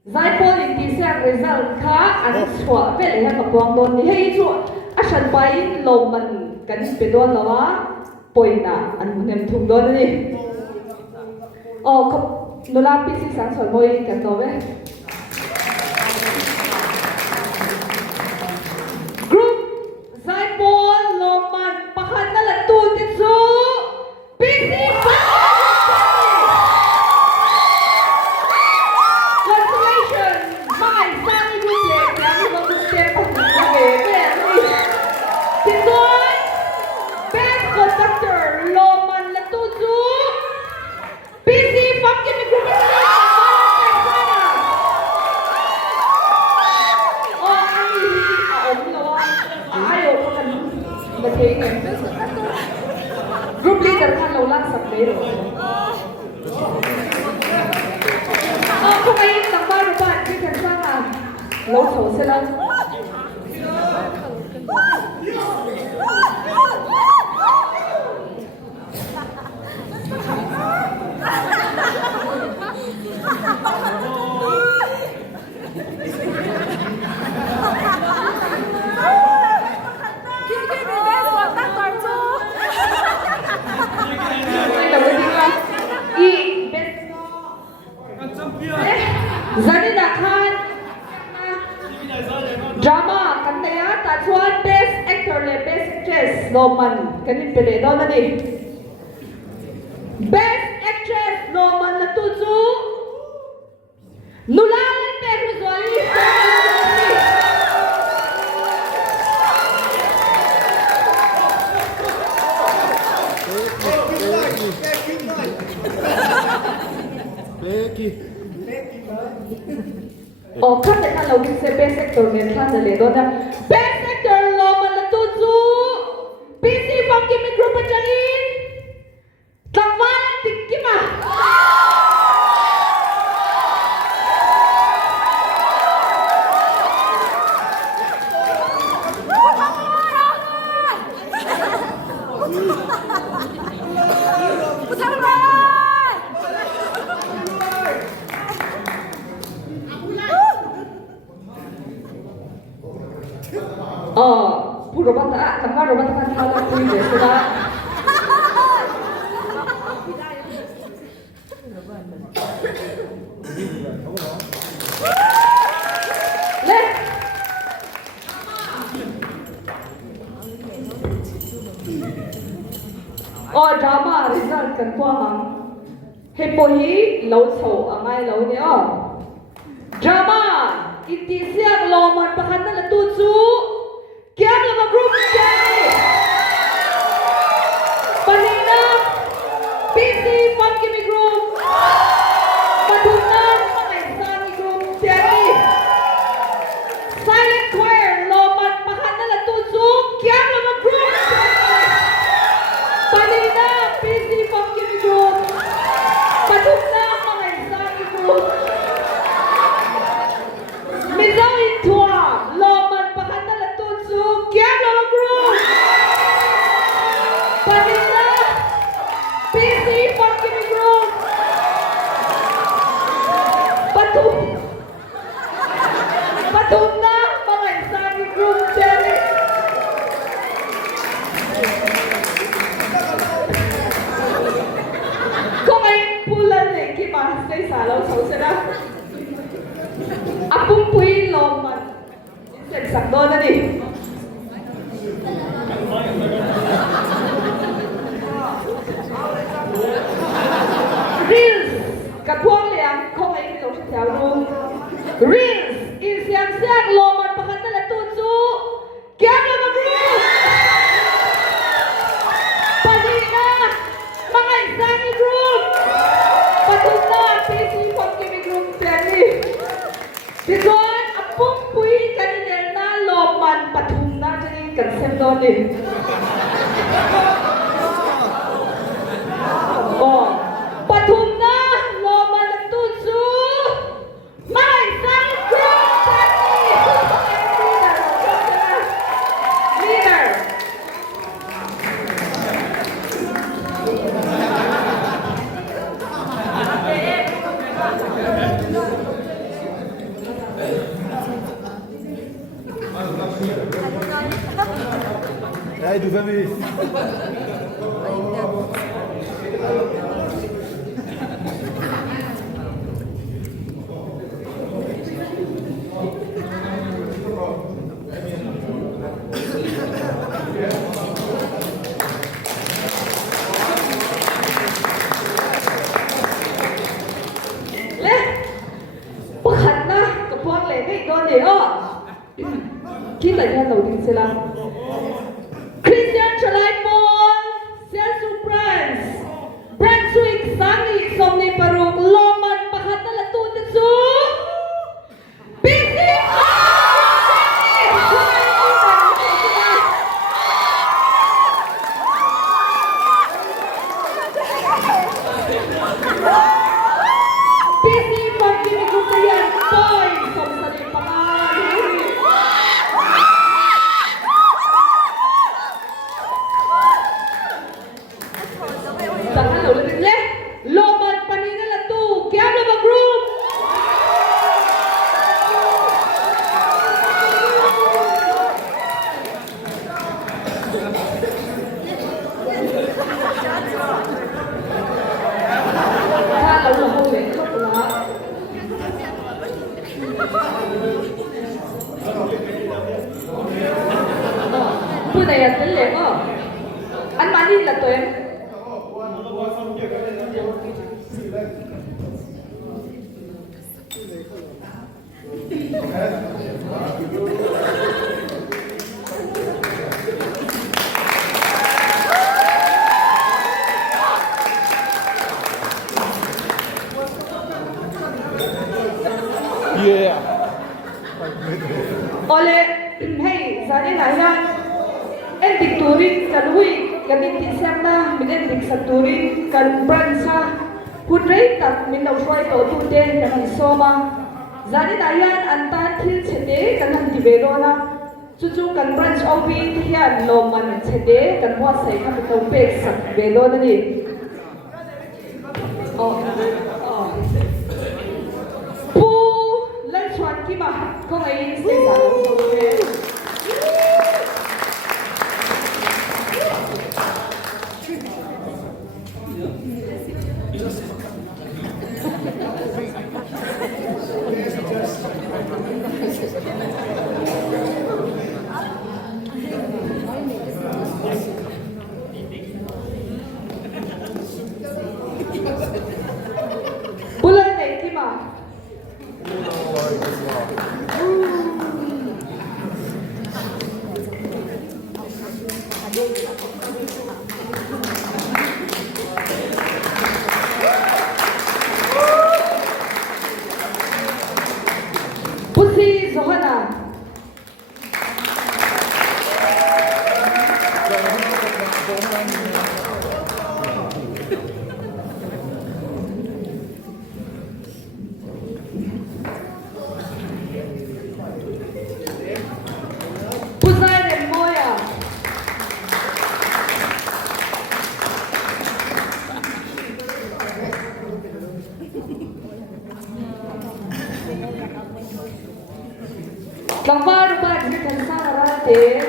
Zaipol in tisang result ka ang swa pele ha kapong don ni hei chu asan pain loman kan pedon lawa poina an nem thum don ni kap nula PC sang sol moi kan do ve group Zaipol loman pakhan na la tu ti chu PC group leader kan lo lang sa play ro kung ay tambaro ba di kan sana lo so sila Zanina Khan drama kantaya tatsuan best actor le best actress loman kanin pele do na ni best actress loman na tuzu nulalan pe ruzali kan na lo se best actor men kan na le do na best actor lo man la tu chu PC from ki me group charin tawal tikima puro bata kamar bata kan hala pui de sudah o drama result kan po ang hepohi lo so angai lo ni o drama itisiak lo man pakat na latutsu kya na group kya panina PC Pagkimi Group Patunan Pakaisani Group Tiari Silent Choir Loman Pakanala Tutsu Kiam Lama Group Panina PC Pagkimi Group Patunan Pakaisani Group Mizaw Intua Loman Pakanala Tutsu Kiam Lama Group Panina PC Pagkimi Group Patum na mga isang group Jerry kung ngayon pulan eh kimas kay salaw sa usara apong puyin loman isang doon na ni Reels kapuang liang kung ngayon ito sa tiyawang Reels Insiang-siang loman pakat na latutsu kaya na mag-group Palina mga isani group Patung na PC Pagkimi Group Jenny Dikon apong puy kaniner na loman patung na dyan kansem doon eh Oh patung na loman latutsu mga isani group Leader. Hey, du famille. Kita niya loading sila. Christian Chalaimon, Siasu Brands, Brunswick, Sangi, Somni Paruk, Loman, Pakatalatutatsu, Busy! Busy Pagkimi Group na yan, boy! Somsali pangalan. Loman Paninala 2, Kiamlaba Group! Kala mo huli, wala. Punay at nila, oh. An Manila to eh? Yeah. Ole, hey, zani na yan. Endik turin kalui, kami tisang na, minendik sa turin, kan bransa. Hudray tak minaw shuay to tute, kan isoma. Zani na yan, antan til chede, kan han tibero na. Susu kan branch obi tiyan, loman chede, kan wasay kami tawpek sa tibero na ni. Oh, oh. Pu, lanchuan kima, kung ay stay sa Pusi Zohana. Pusai Moya. Gambar rumah di Kansara deh.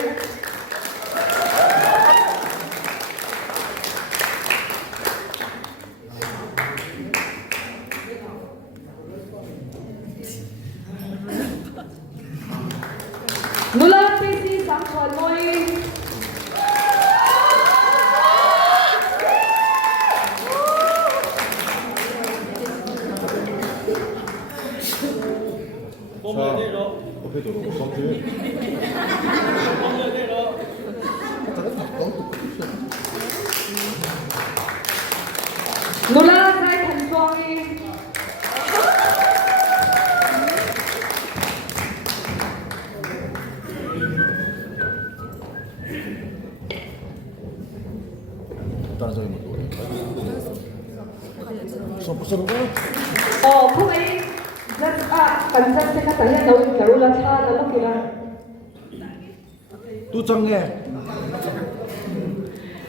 Mula PC sang chuan moi. 오케이, 도로 성주. Mula sai thành suai. 다른 사람이 뭐 노래. 서로 Không ấy rất cần dân sẽ các hiện đâu kiểu là cha là lúc kia 또 짱네.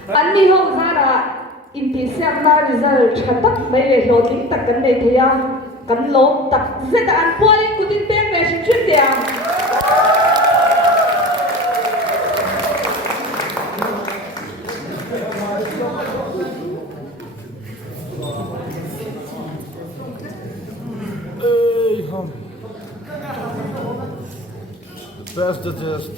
anh đi hôm ra là in tí xem ta result chặt tắc đây để hiểu tính tắc cái này thì cắn lốp tắc rất là ăn qua đi của tin tên về sinh chuyên tiền Best just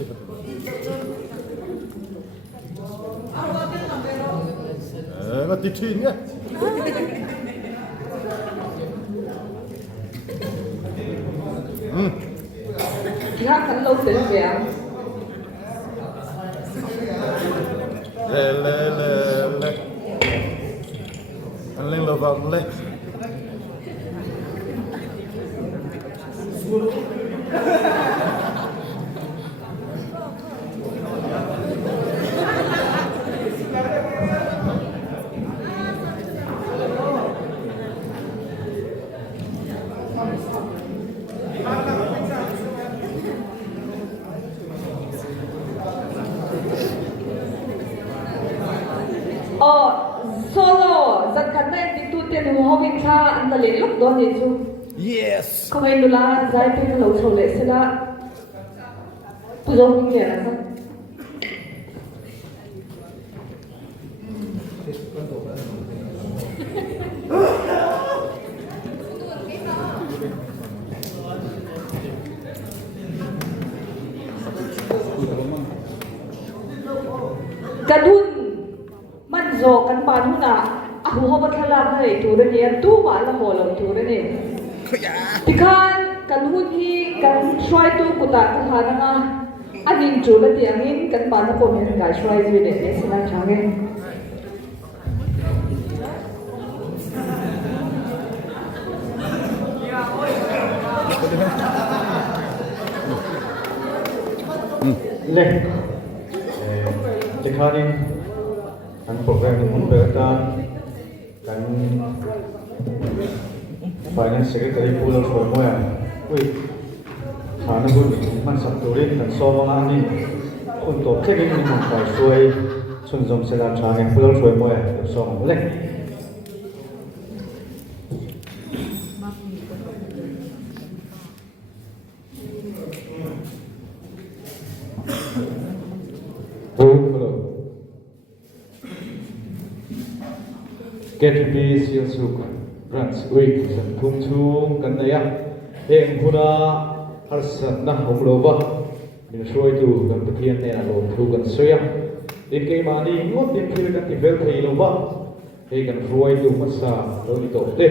nó tít thìn nhé. Nga cắn lốp đến về Lê. Anh lên lầu vòng lên. solo giật khẩn này thì tu tiền hồ bình cha anh ta lấy lúc đó thì chú Yes. không ai nula giải tiền lâu sầu lệ sẽ là tu giống như vậy là sao kadun manzo kan panuna ahu hobat khala hai tu re ne tu ma la holo tu re ne tikan kan hun hi kan try to kuta ka hana nga anin chu la tiangin kan pan ko me ga try ji ne ne sila change Leh, dekanin an program mun berkan kan finance secretary pulau Surabaya, wih, karena gue man sabturin dan somang ani untuk keling ni mungkin suai sunjom selam canggih pulau Surabaya somang leh. Get peace your suk runs week san thum thum kan ya em huna harsan na homlova min shroi tu kan pathian ne alo thu kan soya in ke mani ngot din phil kan tivel thei lova he kan roi tu masa lo to te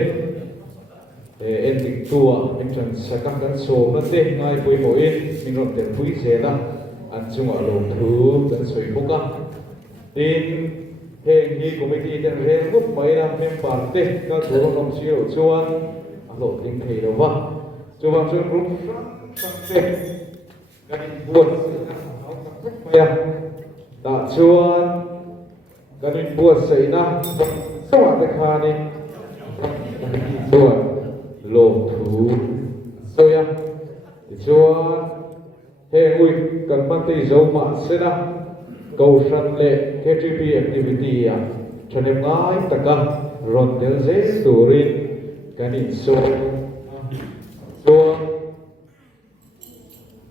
ending tua in tran saka kan so na te ngai pui mo in min ron te pui se na an chunga lo thu kan soi buka tin heng hi committee ten re group mai na member te ka thuro kom si lo chuan a lo ting thei lo wa chuan chuan group te kan buat ya ta chuan kan buat sei na so ta khani buat lo thu so ya chuan heng ui kan man te zo ma se na câu san lệ KTP activity à cho nên ngay tất cả ron del dễ turin cái này so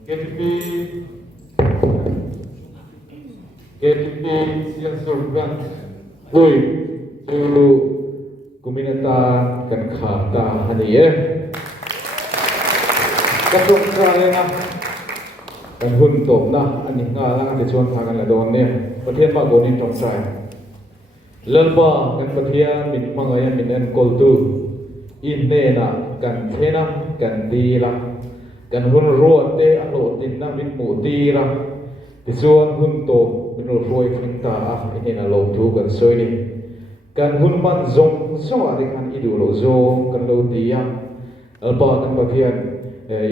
KTP siang surgan vui tu komunita kan khata hani các công khai na kan hun top na ani nga la te chon tha kan la don ne pathian ba gonin tong sai lalba kan pathian min mangai min en kol tu in ne na kan thena kan di la kan hun ro te a lo tin na min mu ti ra ti chuan hun to min ro roi thing ta a in a lo tu kan soi ni kan hun man zong so a de kan idu lo zo kan lo ti ya alba kan pathian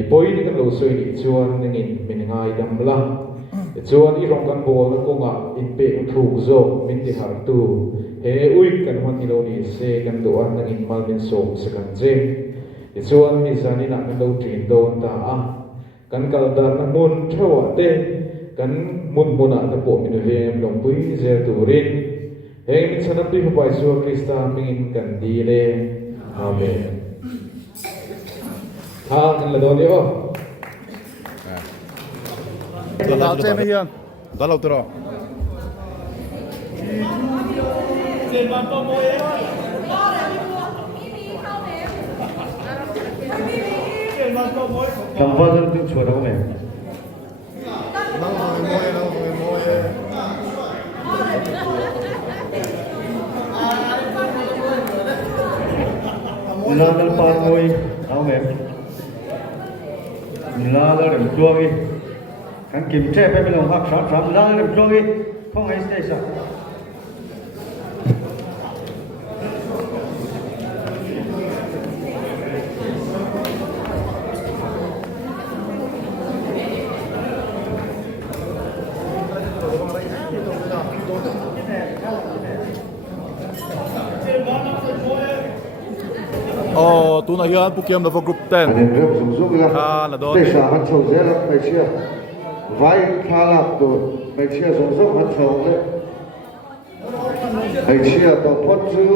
ipoi ni kan lo soi ni chuan ningin min ngai dam la chuan i rong kan bol na konga in pe thu zo min ti har tu he ui kan hon ni lo ni se kan do an nangin mal min so se kan je chuan mi zani na kan lo trin don ta a kan kal dar na mun thawa te kan mun muna ta po min ve long pui ze turin he min sanam ti pai so krista min kan di le amen kan la don yo ta che me hian ta lo tro cầm vào dân tự chuột đâu mẹ la dal pa ngồi đâu mẹ la dal điểm chuông đi kan kim tre pe belong hak sam la điểm chuông đi không ai stay sa tu na hian pukiam na group 10 anh em dùng giúp la ha là đó đây là hắn sầu dễ lắm mày chia vai tha lạc tu mày chia dùng giúp hắn sầu đấy mày chia tao thoát chứ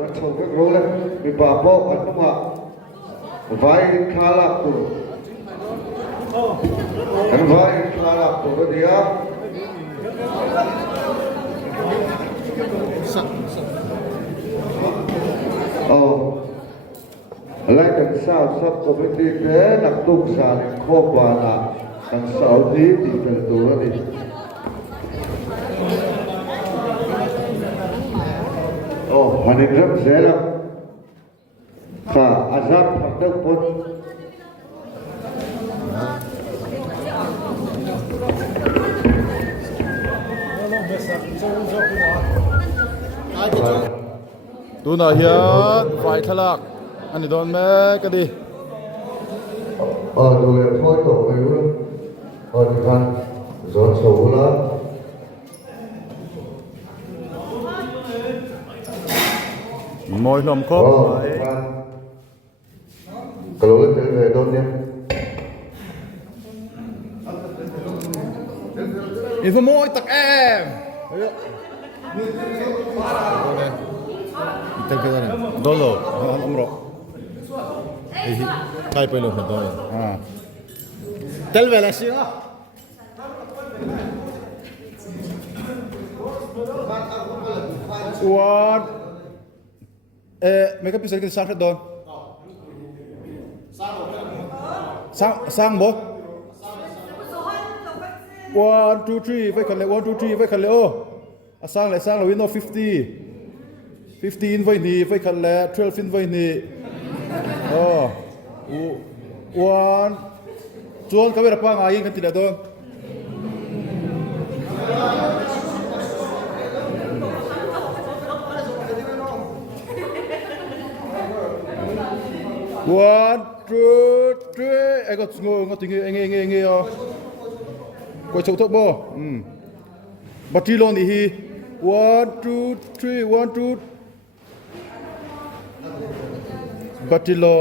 hắn sầu các rô đấy bị bà bố hắn không ạ vai tha lạc tu hắn vai tha lạc tu cái gì á lại cần sao sắp có cái gì thế đặc tung sản khô quả là cần sáu tí thì cần tù nó đi hoàn hình rất dễ lắm khả azab hoặc đất quân tu na hian vai thalak ani don me ka di đồ lệ thôi tổ người luôn thì văn gió xấu lắm moi hlom khop văn cái lối tới về đôn nhé in moi tak em tel ke dane dolo amro kai pelo na do tel vela si what make up pisal ke sang don sang bo 1 2 3 vai khale 1 2 3 vai khale sang la window 50 15 vai ni vai khale 12 vai ni one chuan ka vera pa ngai kan tila dong one two three ai got ngo ngot nge ko chau thok bo batilo ni hi one two three batilo